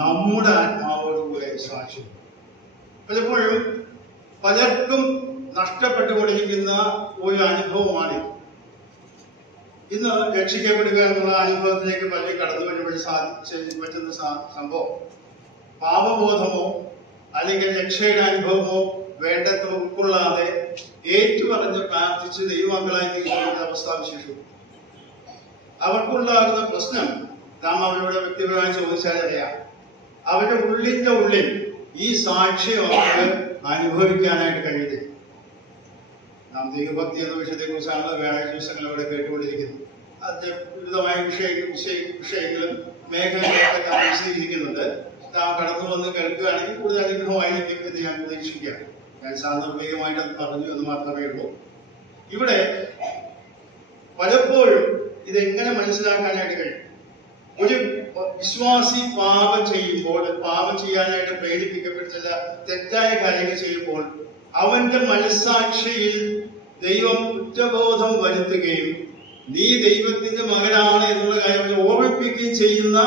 നമ്മുടെ ആത്മാവോടുകൂടെ സാക്ഷ്യം. പലപ്പോഴും പലർക്കും നഷ്ടപ്പെട്ടുകൊണ്ടിരിക്കുന്ന ഒരു അനുഭവമാണ് ഇന്ന് രക്ഷിക്കപ്പെടുക എന്നുള്ള അനുഭവത്തിലേക്ക് പലരും കടന്നു വരുമ്പോൾ പറ്റുന്ന സംഭവം പാപബോധമോ അല്ലെങ്കിൽ രക്ഷയുടെ അനുഭവമോ വേണ്ടത്ര ഉൾക്കൊള്ളാതെ ഏറ്റുപറഞ്ഞ് പ്രാർത്ഥിച്ച് ദൈവമക്കളായി തീരുന്ന അവസ്ഥാവിശേഷം. അവർക്കുണ്ടാകുന്ന പ്രശ്നം നാം അവരോട് വ്യക്തിപരമായി ചോദിച്ചാൽ അറിയാം. അവരുടെ ഉള്ളിൽ ഈ സാക്ഷ്യം അവർക്ക് അനുഭവിക്കാനായിട്ട് കഴിയുന്നില്ല. നാം ദൈവഭക്തി എന്ന വിഷയത്തെ കുറിച്ചാണ് വ്യാഴാഴ്ച ദിവസങ്ങൾ അവിടെ കേട്ടുകൊണ്ടിരിക്കുന്നത്. അതിന്റെ വിവിധമായ വിഷയങ്ങളും മേഖലകളൊക്കെ നാം വിശദീകരിക്കുന്നുണ്ട്. നാം കടന്നു വന്ന് കേൾക്കുകയാണെങ്കിൽ കൂടുതൽ അനുഗ്രഹമായിരിക്കും എന്ന് ഞാൻ പ്രതീക്ഷിക്കാം. ഞാൻ സാന്ദർഭികമായിട്ട് അത് പറഞ്ഞു എന്ന് മാത്രമേ ഉള്ളൂ. ഇവിടെ പലപ്പോഴും ഇതെങ്ങനെ മനസ്സിലാക്കാനായിട്ട് കഴിയും? ഒരു വിശ്വാസി പാപം ചെയ്യുമ്പോൾ, പാപം ചെയ്യാനായിട്ട് പ്രേരിപ്പിക്കപ്പെട്ട ചില തെറ്റായ കാര്യങ്ങൾ ചെയ്യുമ്പോൾ അവന്റെ മനസ്സാക്ഷിയിൽ ദൈവം കുറ്റബോധം വരുത്തുകയും നീ ദൈവത്തിന്റെ മകനാണ് എന്നുള്ള കാര്യം ഓർമ്മിപ്പിക്കുകയും ചെയ്യുന്ന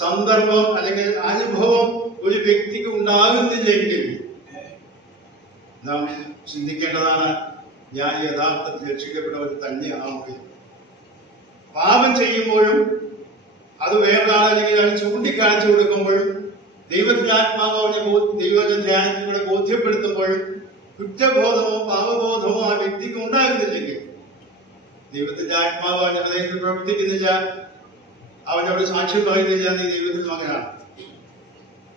സന്ദർഭം അല്ലെങ്കിൽ അനുഭവം ഒരു വ്യക്തിക്ക് ഉണ്ടാകുന്നില്ലെങ്കിൽ നാം ചിന്തിക്കേണ്ടതാണ്, ഞാൻ യഥാർത്ഥത്തിൽ രക്ഷിക്കപ്പെട്ടവർ തന്നെയാണെങ്കിൽ. പാപം ചെയ്യുമ്പോഴും അത് വേറൊരാൾ അല്ലെങ്കിൽ അത് ചൂണ്ടിക്കാണിച്ചു കൊടുക്കുമ്പോഴും ദൈവത്തിന്റെ ആത്മാവ് ദൈവത്തിന്റെ ധ്യാനത്തിലൂടെ ബോധ്യപ്പെടുത്തുമ്പോഴും കുറ്റബോധമോ പാപബോധമോ ആ വ്യക്തിക്ക് ഉണ്ടാകുന്നില്ലെങ്കിൽ ദൈവത്തിന്റെ ആത്മാവ് അവന്റെ ഹൃദയത്തിൽ പ്രവർത്തിക്കുന്നില്ല, അവനോട് സാക്ഷ്യം പറയുന്നില്ല, നീ ദൈവത്തിന്റെ മകനാണ്.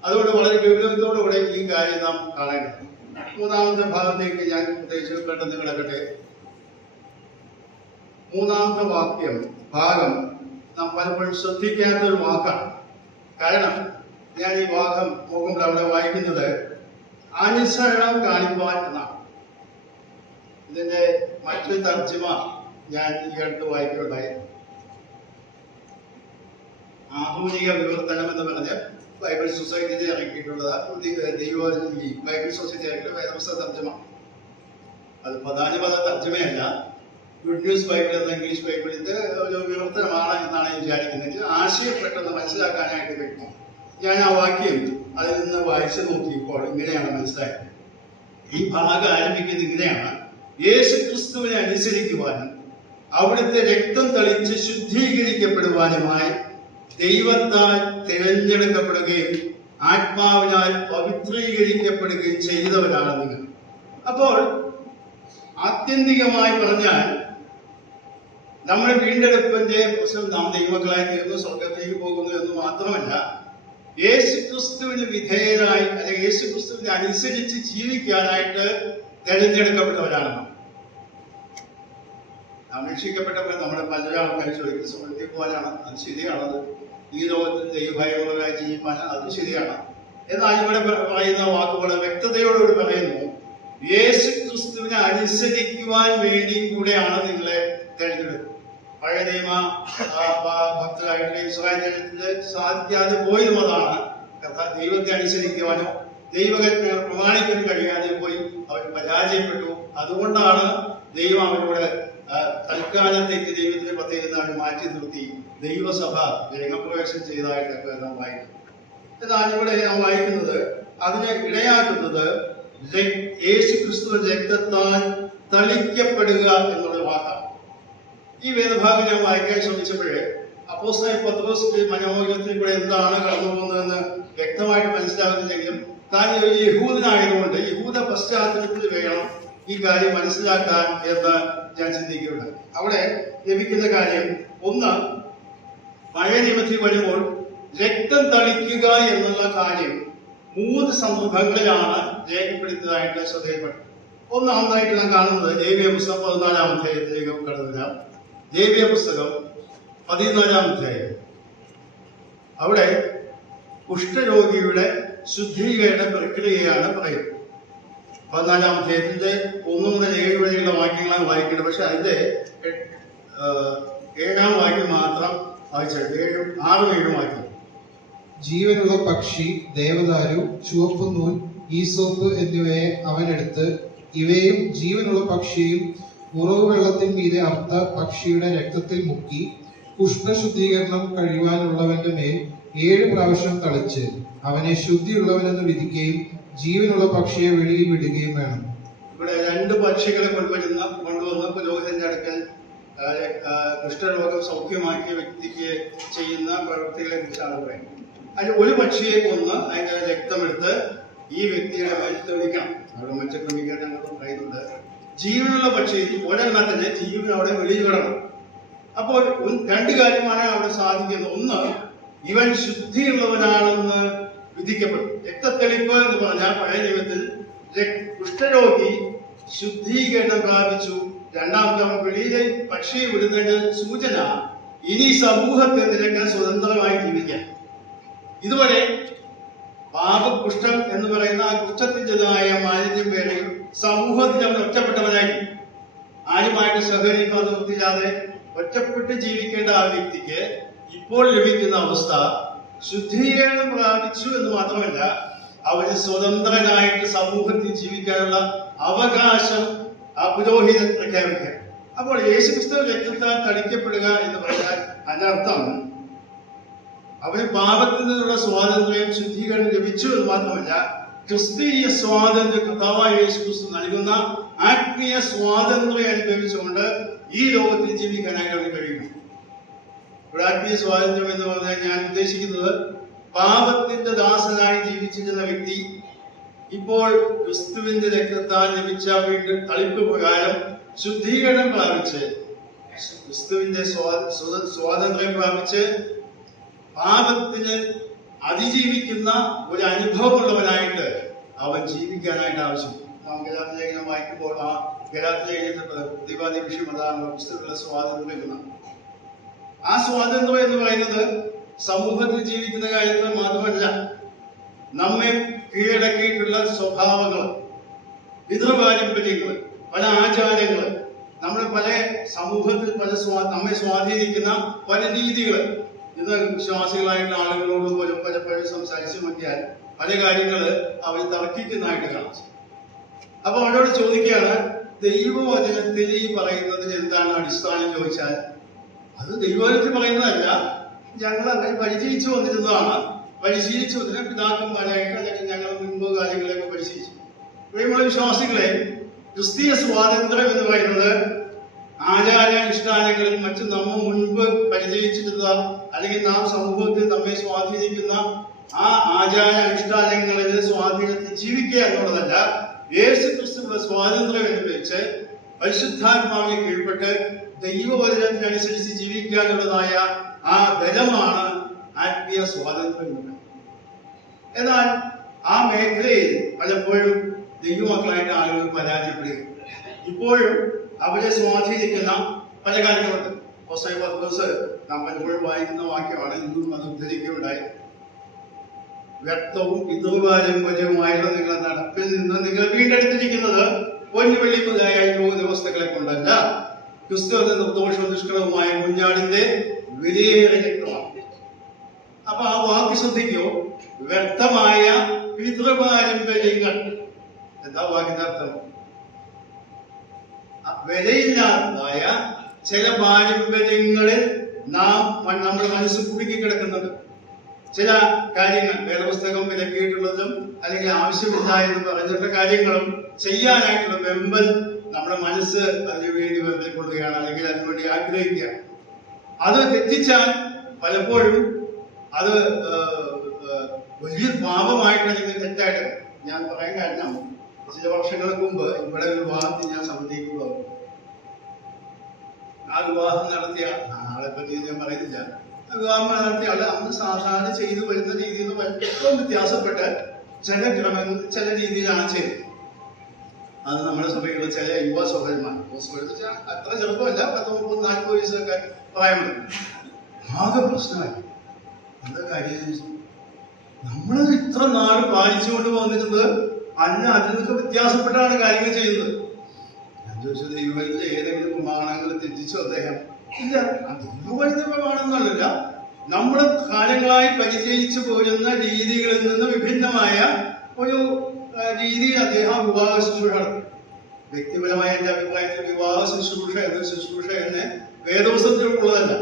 അതുകൊണ്ട് വളരെ ഗൗരവത്തോടുകൂടെ ഈ കാര്യം നാം കാണേണ്ടത്. 3-ാമത്തെ ഭാഗത്തേക്ക് ഞാൻ ഉദ്ദേശിച്ചു പെട്ടെന്ന് കിടക്കട്ടെ. 3-ാമത്തെ ഭാഗം നാം പലപ്പോഴും ശ്രദ്ധിക്കാത്ത ഒരു വാക്കാണ്. കാരണം ഞാൻ ഈ വാക്യം നോക്കുമ്പോൾ അവിടെ വായിക്കുന്നത് അനുസരണം കാണിപ്പാൻ എന്നാണ്. ഇതിന്റെ മറ്റൊരു തർജ്ജിമ ഞാൻ ഈ അടുത്ത് വായിക്കുകയുണ്ടായി. ആധുനിക വിവർത്തനം എന്ന് പറഞ്ഞ് ബൈബിൾ സൊസൈറ്റിയിൽ ഇറക്കിയിട്ടുള്ളത് ഈ ബൈബിൾ സൊസൈറ്റി ഇറക്കിയ വേദപുസ്തക തർജ്ജിമ. അത് പദാനുപദ തർജ്ജമയല്ല, ഗുഡ് ന്യൂസ് ബൈബിൾ എന്ന ഇംഗ്ലീഷ് ബൈബിളിന്റെ ഒരു വിവർത്തനമാണ് എന്നാണ് വിചാരിക്കുന്നത്. ആശയം പെട്ടെന്ന് മനസ്സിലാക്കാനായിട്ട് കഴിയും. ഞാൻ ആ വാക്യം അതിൽ നിന്ന് വായിച്ചു നോക്കിയപ്പോൾ ഇങ്ങനെയാണ് മനസ്സിലായത്. ഈ ഭാഗം ആരംഭിക്കുന്നത് ഇങ്ങനെയാണ്: യേശു ക്രിസ്തുവിനെ അനുസരിക്കുവാനും അവിടുത്തെ രക്തം തളിച്ച് ശുദ്ധീകരിക്കപ്പെടുവാനുമായി ദൈവത്താൽ തിരഞ്ഞെടുക്കപ്പെടുകയും ആത്മാവിനാൽ പവിത്രീകരിക്കപ്പെടുകയും ചെയ്തവരാണ് നിങ്ങൾ. അപ്പോൾ ആത്യന്തികമായി പറഞ്ഞാൽ നമ്മുടെ വീണ്ടെടുപ്പിന്റെ പ്രശ്നം നാം ദൈവമക്കളായി തീർന്നു സ്വർഗത്തിലേക്ക് പോകുന്നു എന്ന് മാത്രമല്ല, യേശു ക്രിസ്തുവിന് വിധേയരായി അല്ലെങ്കിൽ യേശു ക്രിസ്തുവിനെ അനുസരിച്ച് ജീവിക്കാനായിട്ട് തിരഞ്ഞെടുക്കപ്പെട്ടവരാണ് നാം. രക്ഷിക്കപ്പെട്ടപ്പോൾ നമ്മുടെ പല ആൾക്കാർ ചോദിക്കും സ്വർഗത്തിൽ പോകാനാണ്. അത് ശരിയാണത്. ഈ ലോകത്തിൽ ദൈവഭയമുള്ളവരായി ജീവിക്കാൻ അത് ശരിയാണ്. എന്നാൽ ഇവിടെ പറയുന്ന വാക്കുകൾ വ്യക്തതയോടുകൂടി പറയുന്നു, യേശു ക്രിസ്തുവിനെ അനുസരിക്കുവാൻ വേണ്ടി കൂടെയാണ് നിങ്ങളെ തിരഞ്ഞെടുക്കുന്നത്. പഴയ നിയമ ഭക്തരായിട്ടുള്ള ഇസ്രായേൽ ജനത്തിന് സാധിക്കാതെ പോയതും അതാണ്. ദൈവത്തെ അനുസരിക്കുവാനോ ദൈവകൽപ്പനകൾ പ്രമാണിക്കാൻ കഴിയാതെ പോയി അവർ പരാജയപ്പെട്ടു. അതുകൊണ്ടാണ് ദൈവം അവരോട് തൽക്കാലത്തേക്ക് ദൈവത്തിന്റെ പദ്ധതി മാറ്റി നിർത്തി ദൈവസഭ രംഗപ്രവേശനം ചെയ്തതായിട്ടൊക്കെ നാം വായിക്കുന്നു. എന്നാൽ ഇവിടെ നാം വായിക്കുന്നത് അതിനെ ഇടയാക്കുന്നത് യേശു ക്രിസ്തു രക്തത്താൽ തളിക്കപ്പെടുക എന്നുള്ള വാക്കാണ്. ഈ വേദഭാഗം ഞാൻ വായിക്കാൻ ശ്രമിച്ചപ്പോഴേ അപ്പോസ്തലൻ പത്രോസിന്റെ മനോഹരത്തിൽ കൂടെ എന്താണ് കടന്നു പോകുന്നതെന്ന് വ്യക്തമായിട്ട് മനസ്സിലാകുന്നില്ലെങ്കിലും താൻ ഒരു യഹൂദനായതുകൊണ്ട് യഹൂദ പശ്ചാത്തലത്തിൽ വേണം ഈ കാര്യം മനസ്സിലാക്കാൻ എന്ന് ഞാൻ ചിന്തിക്കുകയുണ്ടായി. അവിടെ ലഭിക്കുന്ന കാര്യം ഒന്ന്, പഴയ നിയമത്തിൽ വരുമ്പോൾ രക്തം തളിക്കുക എന്നുള്ള കാര്യം 3 സന്ദർഭങ്ങളിലാണ് രേഖപ്പെടുത്തിയതായിട്ട് ശ്രദ്ധയിൽപ്പെട്ടു. ഒന്നാമതായിട്ട് നാം കാണുന്നത് ലേവ്യ പുസ്തകം 14-ാം അധ്യായത്തിലേക്ക് കടന്നു വരാം. ലേവ്യ പുസ്തകം 14-ാം അധ്യായം. അവിടെ കുഷ്ഠരോഗിയുടെ ശുദ്ധീകരണ പ്രക്രിയയാണ് പറയുന്നത്. 14-ാം അധ്യായത്തിന്റെ 1 മുതൽ 7 വരെയുള്ള വാക്യങ്ങളാണ് വായിക്കേണ്ടത്. പക്ഷെ അതിന്റെ 7-ാം വാക്യം മാത്രം വായിച്ചത്. 6-ഉം 7-ഉം വാക്യം. ജീവനുള്ള പക്ഷി, ദേവദാരു, ചുവപ്പ് നൂൽ, ഈസോപ്പ് എന്നിവയെ അവനെടുത്ത് ഇവയും ജീവനുള്ള പക്ഷിയും ഉറവ് വെള്ളത്തിന്മീതെ അർത്ത പക്ഷിയുടെ രക്തത്തിൽ മുക്കി കുഷ്ഠശുദ്ധീകരണം കഴിയുവാനുള്ളവന്റെ മേൽ 7 പ്രാവശ്യം തളിച്ച് അവനെ ശുദ്ധിയുള്ളവനെന്ന് വിധിക്കുകയും ജീവനുള്ള പക്ഷിയെ വെളിയിൽ വിടുകയും വേണം. ഇവിടെ 2 പക്ഷികളെ കൊണ്ടുവന്ന് പുരോഹിതന്റെ അടുക്കൽ കുഷ്ഠരോഗം സൗഖ്യമാക്കിയ വ്യക്തിക്ക് ചെയ്യുന്ന പ്രവൃത്തികളെ കുറിച്ചാണ് പറയുന്നത്. അതിൽ ഒരു പക്ഷിയെ കൊന്ന് അതിന്റെ രക്തമെടുത്ത് ഈ വ്യക്തിയുടെ മേൽ തെളിക്കണം. അവിടെ മറ്റു ക്രമീകരണങ്ങളും പറയുന്നുണ്ട്. ജീവനുള്ള പക്ഷി ഒരെണ്ണത്തിന് ജീവൻ അവിടെ വെളിയിൽ വിടണം. അപ്പോൾ 2 കാര്യമാണ് അവിടെ സാധിക്കുന്നത്. ഒന്ന്, ഇവൻ ശുദ്ധിയുള്ളവനാണെന്ന് വിധിക്കപ്പെടും. രക്തത്തെളിപ്പ് എന്ന് പറഞ്ഞാൽ പഴയ നിയമത്തിൽ കുഷ്ഠരോഗി ശുദ്ധീകരണം പ്രാപിച്ചു. രണ്ടാമത്തെ വെളിയിലെ പക്ഷിയെ വിടുന്നതിന്റെ സൂചന ഇനി സമൂഹത്തെ നിരക്കാൻ സ്വതന്ത്രമായി ജീവിക്കാം. ഇതുവരെ പാപകുഷ്ഠം എന്ന് പറയുന്ന ആ കുഷ്ഠത്തിൻ്റെതായ മാലിന്യം പേരിൽ സമൂഹത്തിൽ നമ്മൾ ഒറ്റപ്പെട്ടവനായി ആരുമായിട്ട് സഹകരിക്കാൻ നിർത്തില്ലാതെ ഒറ്റപ്പെട്ട് ജീവിക്കേണ്ട ആ വ്യക്തിക്ക് ഇപ്പോൾ ലഭിക്കുന്ന അവസ്ഥ ശുദ്ധീകരണം പ്രാപിച്ചു എന്ന് മാത്രമല്ല, അവന് സ്വതന്ത്രനായിട്ട് സമൂഹത്തിൽ ജീവിക്കാനുള്ള അവകാശം ആ പുരോഹിതൻ പ്രഖ്യാപിക്കുക. അപ്പോൾ യേശുക്രിസ്തു രക്തത്താൽ തളിക്കപ്പെടുക എന്ന് പറഞ്ഞാൽ അതിനർത്ഥം അവന് പാപത്തിൽ നിന്നുള്ള സ്വാതന്ത്ര്യം, ശുദ്ധീകരണം ലഭിച്ചു എന്ന് മാത്രമല്ല, ക്രിസ്തീയ സ്വാതന്ത്ര്യം കർത്താവായ യേശുക്രിസ്തു നൽകുന്ന ആത്മീയ സ്വാതന്ത്ര്യം അനുഭവിച്ചുകൊണ്ട് ഈ ലോകത്തിൽ ജീവിക്കാനായിട്ട് അവന് കഴിയുന്നു. ഇവിടെ ആത്മീയ സ്വാതന്ത്ര്യം എന്ന് പറഞ്ഞാൽ ഞാൻ ഉദ്ദേശിക്കുന്നത് പാപത്തിന്റെ ദാസനായി ജീവിച്ചിരുന്ന വ്യക്തി ഇപ്പോൾ ക്രിസ്തുവിന്റെ രക്തത്താൽ ലഭിച്ച വീണ്ടും തളിപ്പ് പ്രകാരം ശുദ്ധീകരണം പ്രാപിച്ച് ക്രിസ്തുവിന്റെ സ്വാതന്ത്ര്യം പ്രാപിച്ച് പാപത്തിന് അതിജീവിക്കുന്ന ഒരു അനുഭവമുള്ളവനായിട്ട് അവൻ ജീവിക്കാനായിട്ട് ആവശ്യം. നാം ഗലാത്യ ലേഖനം വായിക്കുമ്പോൾ ആ ഗലാത്യ ലേഖനത്തെ പ്രതിപാദ്യ വിഷയം അതാണ് ക്രിസ്തുവിന്റെ സ്വാതന്ത്ര്യം. ആ സ്വാതന്ത്ര്യം എന്ന് പറയുന്നത് സമൂഹത്തിൽ ജീവിക്കുന്ന കാര്യത്തിൽ മാത്രമല്ല, നമ്മെ കീഴടക്കിയിട്ടുള്ള സ്വഭാവങ്ങൾ, പിതൃപാരമ്പര്യങ്ങൾ, പല ആചാരങ്ങൾ, നമ്മുടെ പല സമൂഹത്തിൽ നമ്മെ സ്വാധീനിക്കുന്ന പല രീതികൾ, ഇന്ന് വിശ്വാസികളായിട്ടുള്ള ആളുകളോട് പോലും പലപ്പോഴും സംസാരിച്ചു നോക്കിയാൽ പല കാര്യങ്ങള് അവർ തർക്കിക്കുന്നതായിട്ട് കാണാം. അപ്പൊ അവരോട് ചോദിക്കുകയാണ്, ദൈവവചനത്തിൽ ഈ പറയുന്നതിന് എന്താണ് അടിസ്ഥാനം ചോദിച്ചാൽ, അത് ദൈവവചനത്തിൽ പറയുന്നതല്ല, ഞങ്ങൾ അങ്ങനെ പരിചയിച്ചു വന്നിരുന്നതാണ്. പരിശീലിച്ചു വന്നിരുന്ന പിതാക്കന്മാരായിട്ട് അല്ലെങ്കിൽ ഞങ്ങൾ മുൻപ് കാര്യങ്ങളൊക്കെ പരിശീലിച്ചു. പ്രിയമുള്ള വിശ്വാസികളെ, ക്രിസ്തീയ സ്വാതന്ത്ര്യം എന്ന് പറയുന്നത് ആചാരാനുഷ്ഠാനങ്ങളിൽ മറ്റും നമ്മൾ മുൻപ് പരിചയിച്ചിരുന്ന അല്ലെങ്കിൽ നാം സമൂഹത്തിൽ നമ്മെ സ്വാധീനിക്കുന്ന ആ ആചാരാനുഷ്ഠാനങ്ങളിൽ സ്വാധീനത്തിൽ ജീവിക്കുക എന്നുള്ളതല്ല. യേശു ക്രിസ്തുവിന്റെ സ്വാതന്ത്ര്യം എന്ന് വെച്ച് പരിശുദ്ധാത്മാവിനെ കീഴ്പ്പെട്ട് ദൈവവചനത്തിനനുസരിച്ച് ജീവിക്കുക എന്നുള്ളതായ ആ ബലമാണ് ആത്മീയ സ്വാതന്ത്ര്യം. എന്നാൽ ആ മേഖലയിൽ പലപ്പോഴും ദൈവമക്കളായിട്ട് ആളുകൾ പരാജയപ്പെടുക. ഇപ്പോഴും അവരെ സ്വാധീനിക്കുന്ന പല കാര്യങ്ങളുണ്ട്. നാം പലപ്പോഴും വായിക്കുന്ന വാക്യമാണ്, ഇന്നും അത് ഉദ്ധരിക്കുകയുണ്ടായി. വ്യക്തവും പിതൃപാരമ്പര്യവുമായുള്ള നിങ്ങളുടെ നടപ്പിൽ നിന്ന് നിങ്ങൾ വീണ്ടെടുത്തിരിക്കുന്നത് പൊന്നു വെള്ളി മുതലായ ലോക വസ്തുക്കളെ കൊണ്ടല്ല, ക്രിസ്തു എന്ന നിർദോഷവും നിഷ്കളവുമായ കുഞ്ഞാടിന്റെ വിലയേറിയ രക്തമാണ്. അപ്പൊ ആ വാക്ക് ശ്രദ്ധിക്കൂ, വ്യക്തമായ പിതൃപാരമ്പര്യങ്ങൾ. എന്താ വാക്കിന്റെ അർത്ഥം? വിലയില്ലാത്തതായ ചില പാരമ്പര്യങ്ങളിൽ നമ്മുടെ മനസ്സ് കുടുക്കി കിടക്കുന്നുണ്ട്. ചില കാര്യങ്ങൾ വേദപുസ്തകം വിലക്കിയിട്ടുള്ളതും അല്ലെങ്കിൽ ആവശ്യമില്ല എന്ന് പറഞ്ഞിട്ടുള്ള കാര്യങ്ങളും ചെയ്യാനായിട്ടുള്ള വെമ്പൽ നമ്മുടെ മനസ്സ് അതിനു വേണ്ടി വെമ്പൽ കൊള്ളുകയാണ്, അല്ലെങ്കിൽ അതിനുവേണ്ടി ആഗ്രഹിക്കുകയാണ്. അത് തെറ്റിച്ചാൽ പലപ്പോഴും അത് വലിയ പാപമായിട്ട് അല്ലെങ്കിൽ തെറ്റായിട്ട് ഞാൻ പറയാൻ കാരണം, ചില വർഷങ്ങൾക്ക് മുമ്പ് ഇവിടെ ഒരു വിവാഹത്തിൽ ഞാൻ സംബന്ധിക്കുക. ആ വിവാഹം നടത്തിയ ആളെ പറ്റി ഞാൻ പറയുന്നില്ല. വിവാഹം നടത്തിയ ആള് അന്ന് സാധാരണ ചെയ്തു വരുന്ന രീതിയിൽ നിന്ന് ഏറ്റവും വ്യത്യാസപ്പെട്ട് ചില രീതിയിലാണ് ചെയ്തത്. അത് നമ്മുടെ സഭയിലുള്ള ചില യുവ സഹോദരന്മാർ, അത്ര ചെറുപ്പമല്ല, 30-40 വയസ്സൊക്കെ പ്രായമുണ്ട്. ആകെ പ്രശ്നമായി. എന്താ കാര്യം? നമ്മളത് ഇത്ര നാൾ പാലിച്ചുകൊണ്ട് വന്നിരുന്നത് അല്ല, അതിൽ നിന്നൊക്കെ വ്യത്യാസപ്പെട്ടാണ് കാര്യങ്ങൾ ചെയ്യുന്നത്. ഞാൻ ചോദിച്ചത്, ദൈവത്തിൽ ഏതെങ്കിലും പ്രമാണങ്ങൾ തെറ്റിച്ചോ അദ്ദേഹം? ഇല്ല, ദൈവവചന പ്രമാണമെന്നല്ല, നമ്മൾ കാലങ്ങളായി പരിചയിച്ചു പോരുന്ന രീതികളിൽ നിന്ന് വിഭിന്നമായ ഒരു രീതിയിൽ അദ്ദേഹം വിവാഹ ശുശ്രൂഷ നടത്തി. വ്യക്തിപരമായ എന്റെ അഭിപ്രായത്തിൽ വിവാഹ ശുശ്രൂഷ എന്ന് വേദപുസ്തകത്തിലുള്ളതല്ല.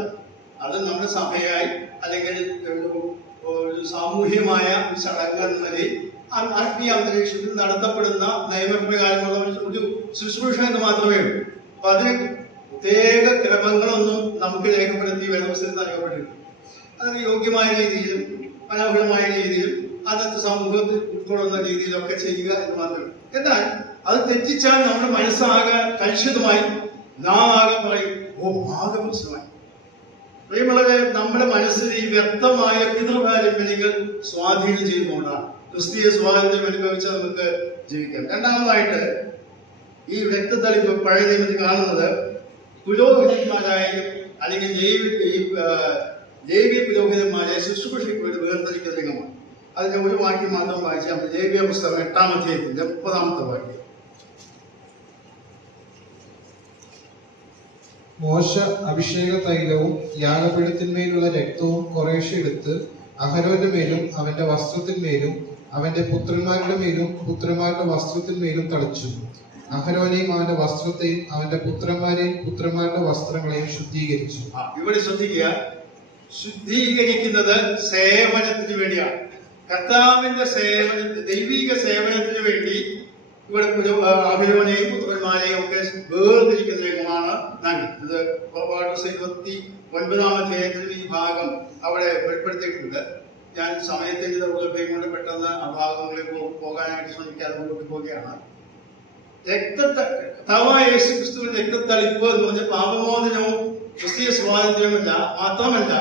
അത് നമ്മുടെ സഭയായി അല്ലെങ്കിൽ ഒരു സാമൂഹ്യമായ ചടങ്ങ് എന്ന നിലയിൽ ആത്മീയ അന്തരീക്ഷത്തിൽ നടത്തപ്പെടുന്ന നിയമപ്രകാരമുള്ള ഒരു ശുശ്രൂഷ എന്ന് മാത്രമേ ഉള്ളൂ. അപ്പൊ അതിന് പ്രത്യേക ക്രമങ്ങളൊന്നും നമുക്ക് രേഖപ്പെടുത്തി വേദപുസ്തകത്തിൽ നൽകപ്പെട്ടിട്ടുണ്ട്. അതിന് യോഗ്യമായ രീതിയിലും മനോഹരമായ രീതിയിലും അന്നത്തെ സമൂഹത്തിൽ ഉൾക്കൊള്ളുന്ന രീതിയിലൊക്കെ ചെയ്യുക എന്ന് മാത്രമേ. എന്നാൽ അത് തെറ്റിച്ചാൽ നമ്മുടെ മനസ്സാകെ കലുഷിതമായി, നാം ആകെ പറയും, ഓ ആകെ പ്രശ്നമായി. പ്രിയമുള്ളവരെ, നമ്മുടെ മനസ്സിൽ ഈ വ്യക്തമായ പിതൃപാരമ്പര്യങ്ങൾ സ്വാധീനം ചെയ്യുന്നതുകൊണ്ടാണ് ക്രിസ്തീയ സ്വാതന്ത്ര്യം അനുഭവിച്ച് നമുക്ക് ജീവിക്കാം. രണ്ടാമതായിട്ട്, ഈ രക്തത്തളിപ്പ് പഴയ നിയമത്തിൽ കാണുന്നത് പുരോഹിതന്മാരായാലും അല്ലെങ്കിൽ ലേവ്യ പുരോഹിതന്മാരെ ശുശ്രൂഷയ്ക്ക് വേണ്ടി വേർതിരിക്കുന്ന രംഗമാണ്. അതിന്റെ ഒരു വാക്യം മാത്രം വായിച്ചാൽ മതി. ലേവ്യ പുസ്തകം 8-ാം അധ്യായത്തിന്റെ 30-ാമത്തെ വാക്യം. മോശ അഭിഷേക തൈലവും യാഗപീഠത്തിന്മേലുള്ള രക്തവും കുറേശ്ശെ എടുത്ത് അഹരോന്റെ മേലും അവന്റെ വസ്ത്രത്തിന്മേലും അവന്റെ പുത്രന്മാരുടെ മേലും പുത്രന്മാരുടെ വസ്ത്രത്തിന്മേലും തളിച്ചു. അഹരോനെയും അവന്റെ വസ്ത്രത്തെയും അവന്റെ പുത്രന്മാരെയും പുത്രന്മാരുടെ വസ്ത്രങ്ങളെയും ശുദ്ധീകരിച്ചു. ഇവിടെ ശ്രദ്ധിക്കുക, ശുദ്ധീകരിക്കുന്നത് സേവനത്തിന് വേണ്ടിയാണ്. കർത്താവിന്റെ സേവനത്തിന്, ദൈവിക സേവനത്തിന് വേണ്ടി ഇവിടെ അഹരോനെയും പുത്രന്മാരെയും ഒക്കെ വേർതിരിക്കുന്ന രംഗമാണ് ഇത്. പുറപ്പാട് 29-ാം അധ്യായത്തിൽ ഈ ഭാഗം അവിടെ വെളിപ്പെടുത്തിയിട്ടുണ്ട്. ഞാൻ സമയത്തിന്റെ ദൗർലഭ്യം കൊണ്ട് പെട്ടെന്ന് ആ ഭാഗങ്ങളിലേക്ക് പോകാനായിട്ട് ശ്രമിക്കാതെ മുന്നോട്ട് പോവുകയാണ്. കർത്താവായ യേശു ക്രിസ്തുവിന്റെ രക്തത്തളിപ്പ് എന്ന് പറഞ്ഞ പാപമോചനവും ക്രിസ്തീയ സ്വാതന്ത്ര്യമല്ല, മാത്രമല്ല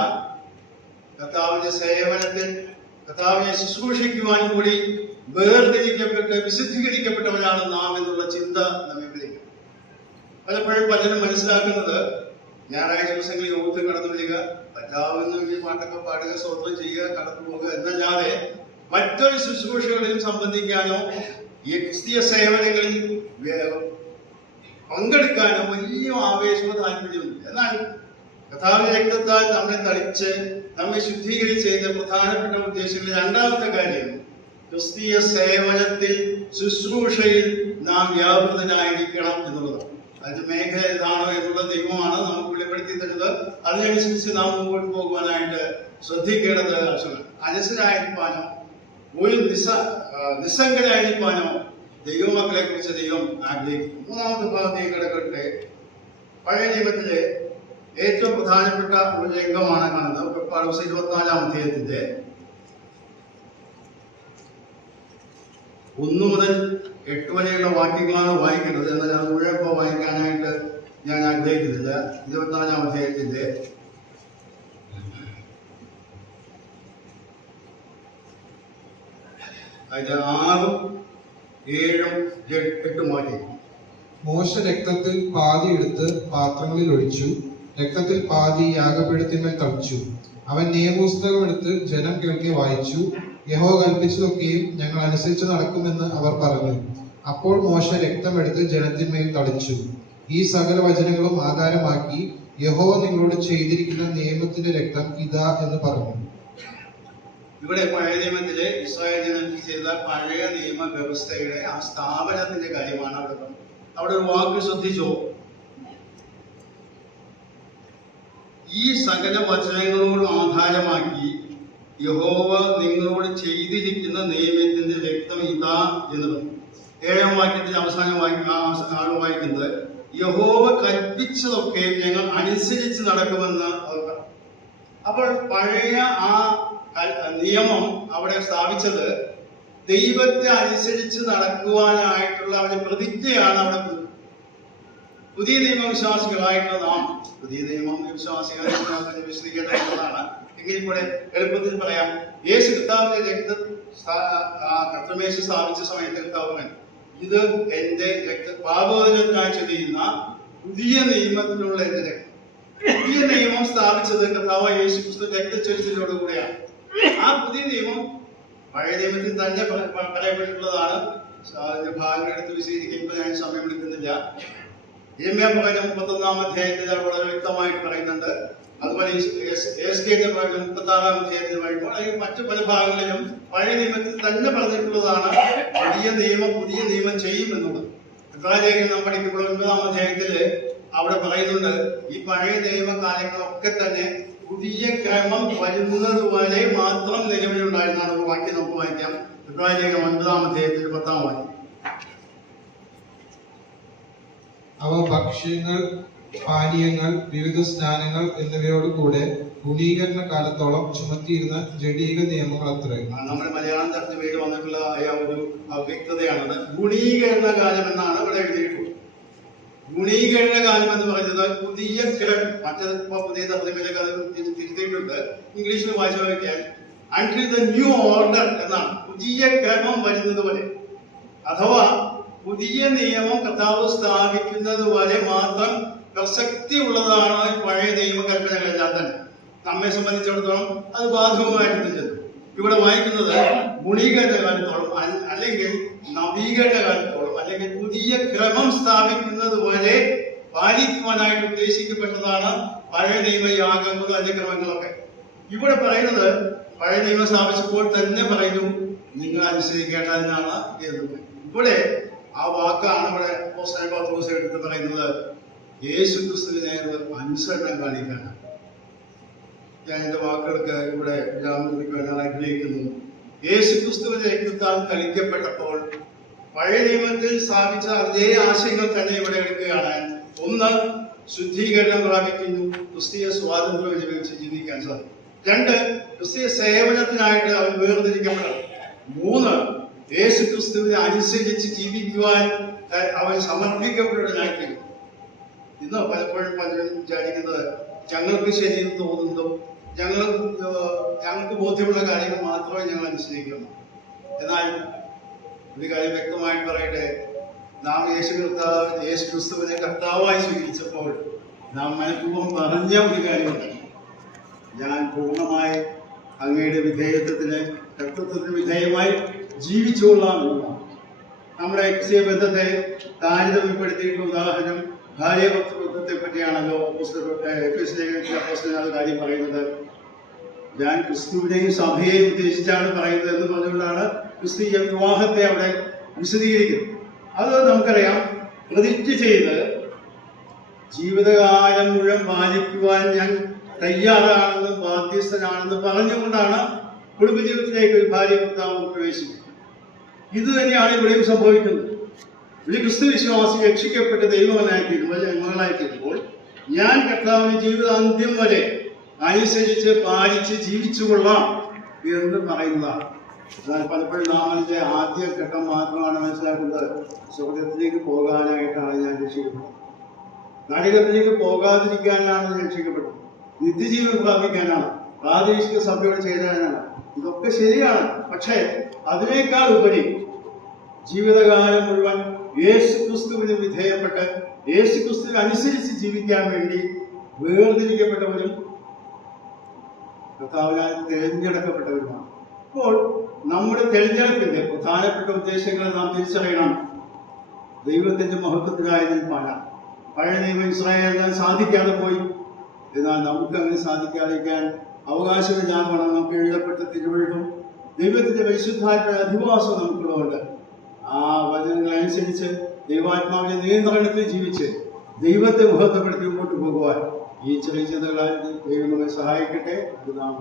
കർത്താവിന്റെ സേവനത്തിൽ കർത്താവിനെ ശുശ്രൂഷിക്കുവാൻ കൂടി വേർതിരിക്കപ്പെട്ട് വിശുദ്ധീകരിക്കപ്പെട്ടവരാണ് നാം എന്നുള്ള ചിന്ത നമ്മെ വിളിക്കും. പലപ്പോഴും പലരും മനസ്സിലാക്കുന്നത് ഞായറാഴ്ച ദിവസങ്ങളിൽ യോഗത്തിൽ കടന്നു വരിക, പറ്റാവുന്ന വലിയ പാട്ടൊക്കെ പാടുക, സ്വന്തം ചെയ്യുക, കടന്നു പോകുക എന്നല്ലാതെ മറ്റൊരു ശുശ്രൂഷകളിലും സംബന്ധിക്കാനോ ഈ ക്രിസ്തീയ സേവനങ്ങളിൽ പങ്കെടുക്കാനോ വലിയ ആവേശമോ താല്പര്യമില്ല. എന്നാൽ കർത്താവിന്റെ രക്തത്താൽ നമ്മെ തളിച്ച് നമ്മെ ശുദ്ധീകരിച്ചതിന്റെ പ്രധാനപ്പെട്ട ഉദ്ദേശങ്ങളിൽ രണ്ടാമത്തെ കാര്യം ക്രിസ്തീയ സേവനത്തിൽ ശുശ്രൂഷയിൽ നാം വ്യാപൃതനായിരിക്കണം എന്നുള്ളതാണ്. അതിന്റെ മേഖല ഏതാണോ എന്നുള്ള ദൈവമാണ് നമുക്ക് വെളിപ്പെടുത്തി തരുന്നത്. അതിനനുസരിച്ച് നാം മുമ്പോട്ട് പോകുവാനായിട്ട് ശ്രദ്ധിക്കേണ്ടത് ആവശ്യമാണ്. അലസരായിരിക്കാനോ ഒരു നിസ്സംഗരായിരിക്കാനോ ദൈവമക്കളെ കുറിച്ച് ദൈവം ആഗ്രഹിക്കും. മൂന്നാമത്തെ ഭാഗത്തേക്ക് കിടക്കട്ടെ. പഴയ നിയമത്തിലെ ഏറ്റവും പ്രധാനപ്പെട്ട ഒരു രംഗമാണ് കാണുന്നത്. വെളിപ്പാട് 24-ാം അധ്യായത്തിന്റെ 1 മുതൽ 8 വരെയുള്ള വാക്യങ്ങളാണ് വായിക്കേണ്ടത്. എന്നാൽ അത് മുഴുവൻ വായിക്കാനായിട്ട് ഞാൻ ആഗ്രഹിക്കുന്നില്ല. 24-ാം അധ്യായത്തിന്റെ 6, 7, 8 വാക്യം. മോശ രക്തത്തിൽ പാതി എടുത്ത് പാത്രങ്ങളിൽ ഒഴിച്ചു, രക്തത്തിൽ പാതി യാഗപീഠത്തിന്മേൽ തളിച്ചു. അവൻ നിയമപുസ്തകം എടുത്ത് ജനം കേൾക്കെ വായിച്ചു. യഹോവ കൽപ്പിച്ചതൊക്കെയും ഞങ്ങൾ അനുസരിച്ച് നടക്കുമെന്ന് അവർ പറഞ്ഞു. അപ്പോൾ മോശ രക്തമെടുത്ത് ജനത്തിന്മേൽ തളിച്ചു. ഈ സകല വചനങ്ങളും ആധാരമാക്കി യഹോവ നിങ്ങളോട് ചെയ്തിരിക്കുന്ന നിയമത്തിന്റെ രക്തം ഇതാ എന്ന് പറഞ്ഞു. ഇവിടെ പഴയ നിയമത്തിലെ ഇസ്രായേൽ ജനത്തിൽ ചെയ്ത പഴയ നിയമ വ്യവസ്ഥയുടെ ആ സ്ഥാപനത്തിന്റെ കാര്യമാണ് അവിടെ ഒരു വാക്ക് ശ്രദ്ധിച്ചോ. ഈ സകല വചനങ്ങളോട് ആധാരമാക്കി യഹോവ നിങ്ങളോട് ചെയ്തിരിക്കുന്ന നിയമത്തിന്റെ രക്തം ഇതാ എന്ന് പറഞ്ഞു. 7-ാം വാക്യത്തിന്റെ അവസാനം വായിക്കുന്നത് യഹോവ കൽപ്പിച്ചതൊക്കെ ഞങ്ങൾ അനുസരിച്ച് നടക്കുമെന്ന് അവർ പറഞ്ഞു. അപ്പോൾ പഴയ ആ നിയമം അവിടെ സ്ഥാപിച്ചത് ദൈവത്തെ അനുസരിച്ച് നടക്കുവാനായിട്ടുള്ള അവരുടെ പ്രതിജ്ഞയാണ് അവിടെ. പുതിയ നിയമവിശ്വാസികളായിട്ടുള്ള നാം, പുതിയ നിയമ വിശ്വാസികളെ വിശദീകരിക്കേണ്ടതാണ്. എങ്കിൽ ഇവിടെ എളുപ്പത്തിൽ പറയാം, യേശു കർത്താവിന്റെ രക്തം കർത്തമേശ സ്ഥാപിച്ച സമയത്ത് കർത്താവ് ഇത് എന്റെ പാപമോചനത്തിനായി ചെയ്യുന്ന പുതിയ നിയമത്തിലുള്ള എന്റെ രക്തം. പുതിയ നിയമം സ്ഥാപിച്ചത് കർത്താവ് യേശു ക്രിസ്തു രക്തച്ചൊരിച്ചിലോടുകൂടിയാണ്. ആ പുതിയ നിയമം പഴയ നിയമത്തിൽ തന്നെ പറയപ്പെട്ടിട്ടുള്ളതാണ്. അതിന്റെ ഭാഗങ്ങൾ എടുത്ത് വിശദീകരിക്കുമ്പോൾ ഞാൻ സമയം എടുക്കുന്നില്ല. യിരെമ്യാ പ്രവചനം 31-ാം അധ്യായത്തിൽ വളരെ വ്യക്തമായിട്ട് പറയുന്നുണ്ട്. അതുപോലെ എസ്കേലിന്റെ പ്രവചനം 36-ാം അധ്യായത്തിൽ പറയുമ്പോൾ അല്ലെങ്കിൽ മറ്റു പല ഭാഗങ്ങളിലും പഴയ നിയമത്തിൽ തന്നെ പറഞ്ഞിട്ടുള്ളതാണ് പുതിയ നിയമം ചെയ്യും എന്നുള്ളത്. ഇബ്രാഹിം നാം പഠിക്കുമ്പോൾ 9-ാം അധ്യായത്തില് അവിടെ പറയുന്നുണ്ട് ഈ പഴയ നിയമകാര്യങ്ങളൊക്കെ തന്നെ പുതിയ ക്രമം വരുന്നത് വരെ മാത്രം നിലവിലുണ്ടായിരുന്നാണ്. ഒരു വാക്യം നമുക്ക് വായിക്കാം. ഇബ്രാഹിം 9-ാം അധ്യായത്തിൽ 10-ാം വാക്യം. അവ ഭക്ഷ്യങ്ങൾ, പാനീയങ്ങൾ, വിവിധ സ്നാനങ്ങൾ എന്നിവയോടുകൂടെ ഗുണീകരണ കാലത്തോളം ചുമത്തിയിരുന്ന ജഡീക നിയമങ്ങൾ അത്രേ. നമ്മുടെ മലയാളം തർജ്ജമയിൽ വന്നിട്ടുള്ള ഒരു അവ്യക്തതയാണത്. ഗുണീകരണ കാലം എന്നാണ് ഇവിടെ എഴുതിയിട്ടുള്ളത്. ഗുണീകരണ കാലം എന്ന് പറയുന്നത് പുതിയ ക്രമം. മറ്റേത് പുതിയ തർജ്ജമയിലേക്ക് അത് തിരുത്തിയിട്ടുണ്ട്. ഇംഗ്ലീഷിൽ വായിച്ചു വയ്ക്കാൻ അൺടിൽ ദ ന്യൂ ഓർഡർ എന്നാണ്. പുതിയ ക്രമം വരുന്നത് വരെ, അഥവാ പുതിയ നിയമം കർത്താവ് സ്ഥാപിക്കുന്നത് വരെ മാത്രം പ്രസക്തി ഉള്ളതാണ് പഴയ നിയമകൽപ്പനകളെല്ലാം തന്നെ. നമ്മെ സംബന്ധിച്ചിടത്തോളം അത് ബാധകമായിട്ടുണ്ട്. ഇവിടെ വായിക്കുന്നത് ഗുണീകരണ കാലത്തോളം അല്ലെങ്കിൽ നവീകരണ കാലത്തോളം അല്ലെങ്കിൽ പുതിയ ക്രമം സ്ഥാപിക്കുന്നത് വരെ പാലിക്കുവാനായിട്ട് ഉദ്ദേശിക്കപ്പെട്ടതാണ് പഴയ നിയമ യാഗങ്ങളും അതിന്റെ ക്രമങ്ങളൊക്കെ. ഇവിടെ പറയുന്നത് പഴയ നിയമം സ്ഥാപിച്ചപ്പോൾ തന്നെ പറയുന്നു നിങ്ങൾ അനുസരിക്കേണ്ടതെന്നാണ് എഴുതുന്നത്. ഇവിടെ ആ വാക്കാണ് ഇവിടെ പത്രോസ് എടുത്ത് പറയുന്നത് യേശു ക്രിസ്തുവിനെ അനുസരണം കാണിക്കാനാണ്. ഞാൻ എന്റെ വാക്കുകൾക്ക് ഇവിടെ വിരാമം ആഗ്രഹിക്കുന്നു. യേശു ക്രിസ്തുവിന്റെ രക്തത്താൽ കളിക്കപ്പെട്ടപ്പോൾ പഴയ നിയമത്തിൽ സ്ഥാപിച്ച അതേ ആശയങ്ങൾ തന്നെ ഇവിടെ എടുക്കുകയാണ്. ഒന്ന്, ശുദ്ധീകരണം പ്രാപിക്കുന്നു, ക്രിസ്തീയ സ്വാതന്ത്ര്യം അനുഭവിച്ച് ജീവിക്കാൻ സാധിക്കും. 2, ക്രിസ്തീയ സേവനത്തിനായിട്ട് അവൻ വേർതിരിക്കപ്പെടണം. 3, യേശു ക്രിസ്തുവിനെ അനുസരിച്ച് ജീവിക്കുവാൻ അവൻ സമർപ്പിക്കപ്പെട്ടവനായിട്ട്. ഇന്ന് പലപ്പോഴും പലരും വിചാരിക്കുന്നത് ഞങ്ങൾക്ക് ശരിയെന്ന് തോന്നുന്നതും ഞങ്ങൾക്ക് ബോധ്യമുള്ള കാര്യങ്ങൾ മാത്രമേ ഞങ്ങൾ അനുസരിക്കുന്നു. എന്നാൽ ഒരു കാര്യം വ്യക്തമായിട്ട് പറയട്ടെ, നാം യേശു ക്രിസ്തുവിനെ കർത്താവായി സ്വീകരിച്ചപ്പോൾ നാം മനഃപൂർവ്വം പറഞ്ഞ ഒരു കാര്യമുണ്ട്, ഞാൻ പൂർണ്ണമായി അങ്ങയുടെ വിധേയത്വത്തിന് കർത്തൃത്വത്തിന് വിധേയമായി ജീവിച്ചുകൊള്ളാം എന്നതാണ്. നമ്മുടെ ക്രിസ്തീയ ബന്ധത്തെ താരതമ്യപ്പെടുത്തിയിട്ടുള്ള ഉദാഹരണം ഭാര്യാഭർത്തൃത്വത്തെ പറ്റിയാണല്ലോ. അത് കാര്യം പറയുന്നത് ഞാൻ ക്രിസ്തുവിനെയും സഭയെയും ഉദ്ദേശിച്ചാണ് പറയുന്നത് എന്ന് പറഞ്ഞുകൊണ്ടാണ് ക്രിസ്തീയ വിവാഹത്തെ അവിടെ വിശദീകരിക്കുന്നത്. അത് നമുക്കറിയാം, പ്രതിജ്ഞ ചെയ്ത് ജീവിതകാലം മുഴുവൻ പാലിക്കുവാൻ ഞാൻ തയ്യാറാണെന്നും ബാധ്യസ്ഥനാണെന്നും പറഞ്ഞുകൊണ്ടാണ് കുടുംബജീവിതത്തിലേക്ക് ഒരു ഭാര്യ ഭർത്താവ് പ്രവേശിക്കുന്നത്. ഇത് തന്നെയാണ് ഇവിടെയും സംഭവിക്കുന്നത്. ഒരു ക്രിസ്തു വിശ്വാസി രക്ഷിക്കപ്പെട്ട് ദൈവമനായിത്തീരുമ്പോൾ ഞാൻ കർത്താവിന് ജീവിതാന്ത്യം വരെ അനുസരിച്ച് പാലിച്ച് ജീവിച്ചുകൊള്ളാം എന്ന് പറയുന്നതാണ്. എന്നാൽ പലപ്പോഴും നാം അതിന്റെ ആദ്യ ഘട്ടം മാത്രമാണ് മനസ്സിലാക്കുന്നത്. സ്വർഗത്തിലേക്ക് പോകാനായിട്ടാണ് ഞാൻ രക്ഷിക്കപ്പെട്ടത്, നരകത്തിലേക്ക് പോകാതിരിക്കാനാണ് രക്ഷിക്കപ്പെട്ടത്, നിത്യജീവൻ പ്രാപിക്കാനാണ്, പ്രാദേശിക സഭയോട് ചേരാനാണ്. ഇതൊക്കെ ശരിയാണ്. പക്ഷേ അതിനേക്കാൾ ഉപരി ജീവിതകാലം മുഴുവൻ യേശു ക്രിസ്തുവിന് വിധേയപ്പെട്ട് യേശു ക്രിസ്തുവിന് അനുസരിച്ച് ജീവിക്കാൻ വേണ്ടി വേർതിരിക്കപ്പെട്ടവരും കർത്താവിനാൽ തിരഞ്ഞെടുക്കപ്പെട്ടവരുമാണ്. അപ്പോൾ നമ്മുടെ തിരഞ്ഞെടുപ്പിന്റെ പ്രധാനപ്പെട്ട ഉദ്ദേശങ്ങൾ നാം തിരിച്ചറിയണം. ദൈവത്തിന്റെ മഹത്വത്തിനായി നിൽപ്പാനാണ്. പഴയ നിയമം ഇസ്രായേലിന് സാധിക്കാതെ പോയി. എന്നാൽ നമുക്ക് അങ്ങനെ സാധിക്കാതിരിക്കാൻ അവകാശമില്ലാതാണ്. നമുക്ക് എഴുതപ്പെട്ട തിരുവഴുതും ദൈവത്തിന്റെ പരിശുദ്ധാത്മ അധിവാസം നമുക്കുള്ളതുകൊണ്ട് ആ വചനങ്ങളനുസരിച്ച് ദൈവാത്മാവിന്റെ നിയന്ത്രണത്തിൽ ജീവിച്ച് ദൈവത്തെ മഹത്വപ്പെടുത്തി മുമ്പോട്ട് പോകുവാൻ ഈ ചെറിയ ചിന്തകളാൽ ദൈവം നമ്മെ സഹായിക്കട്ടെ. അത് നാം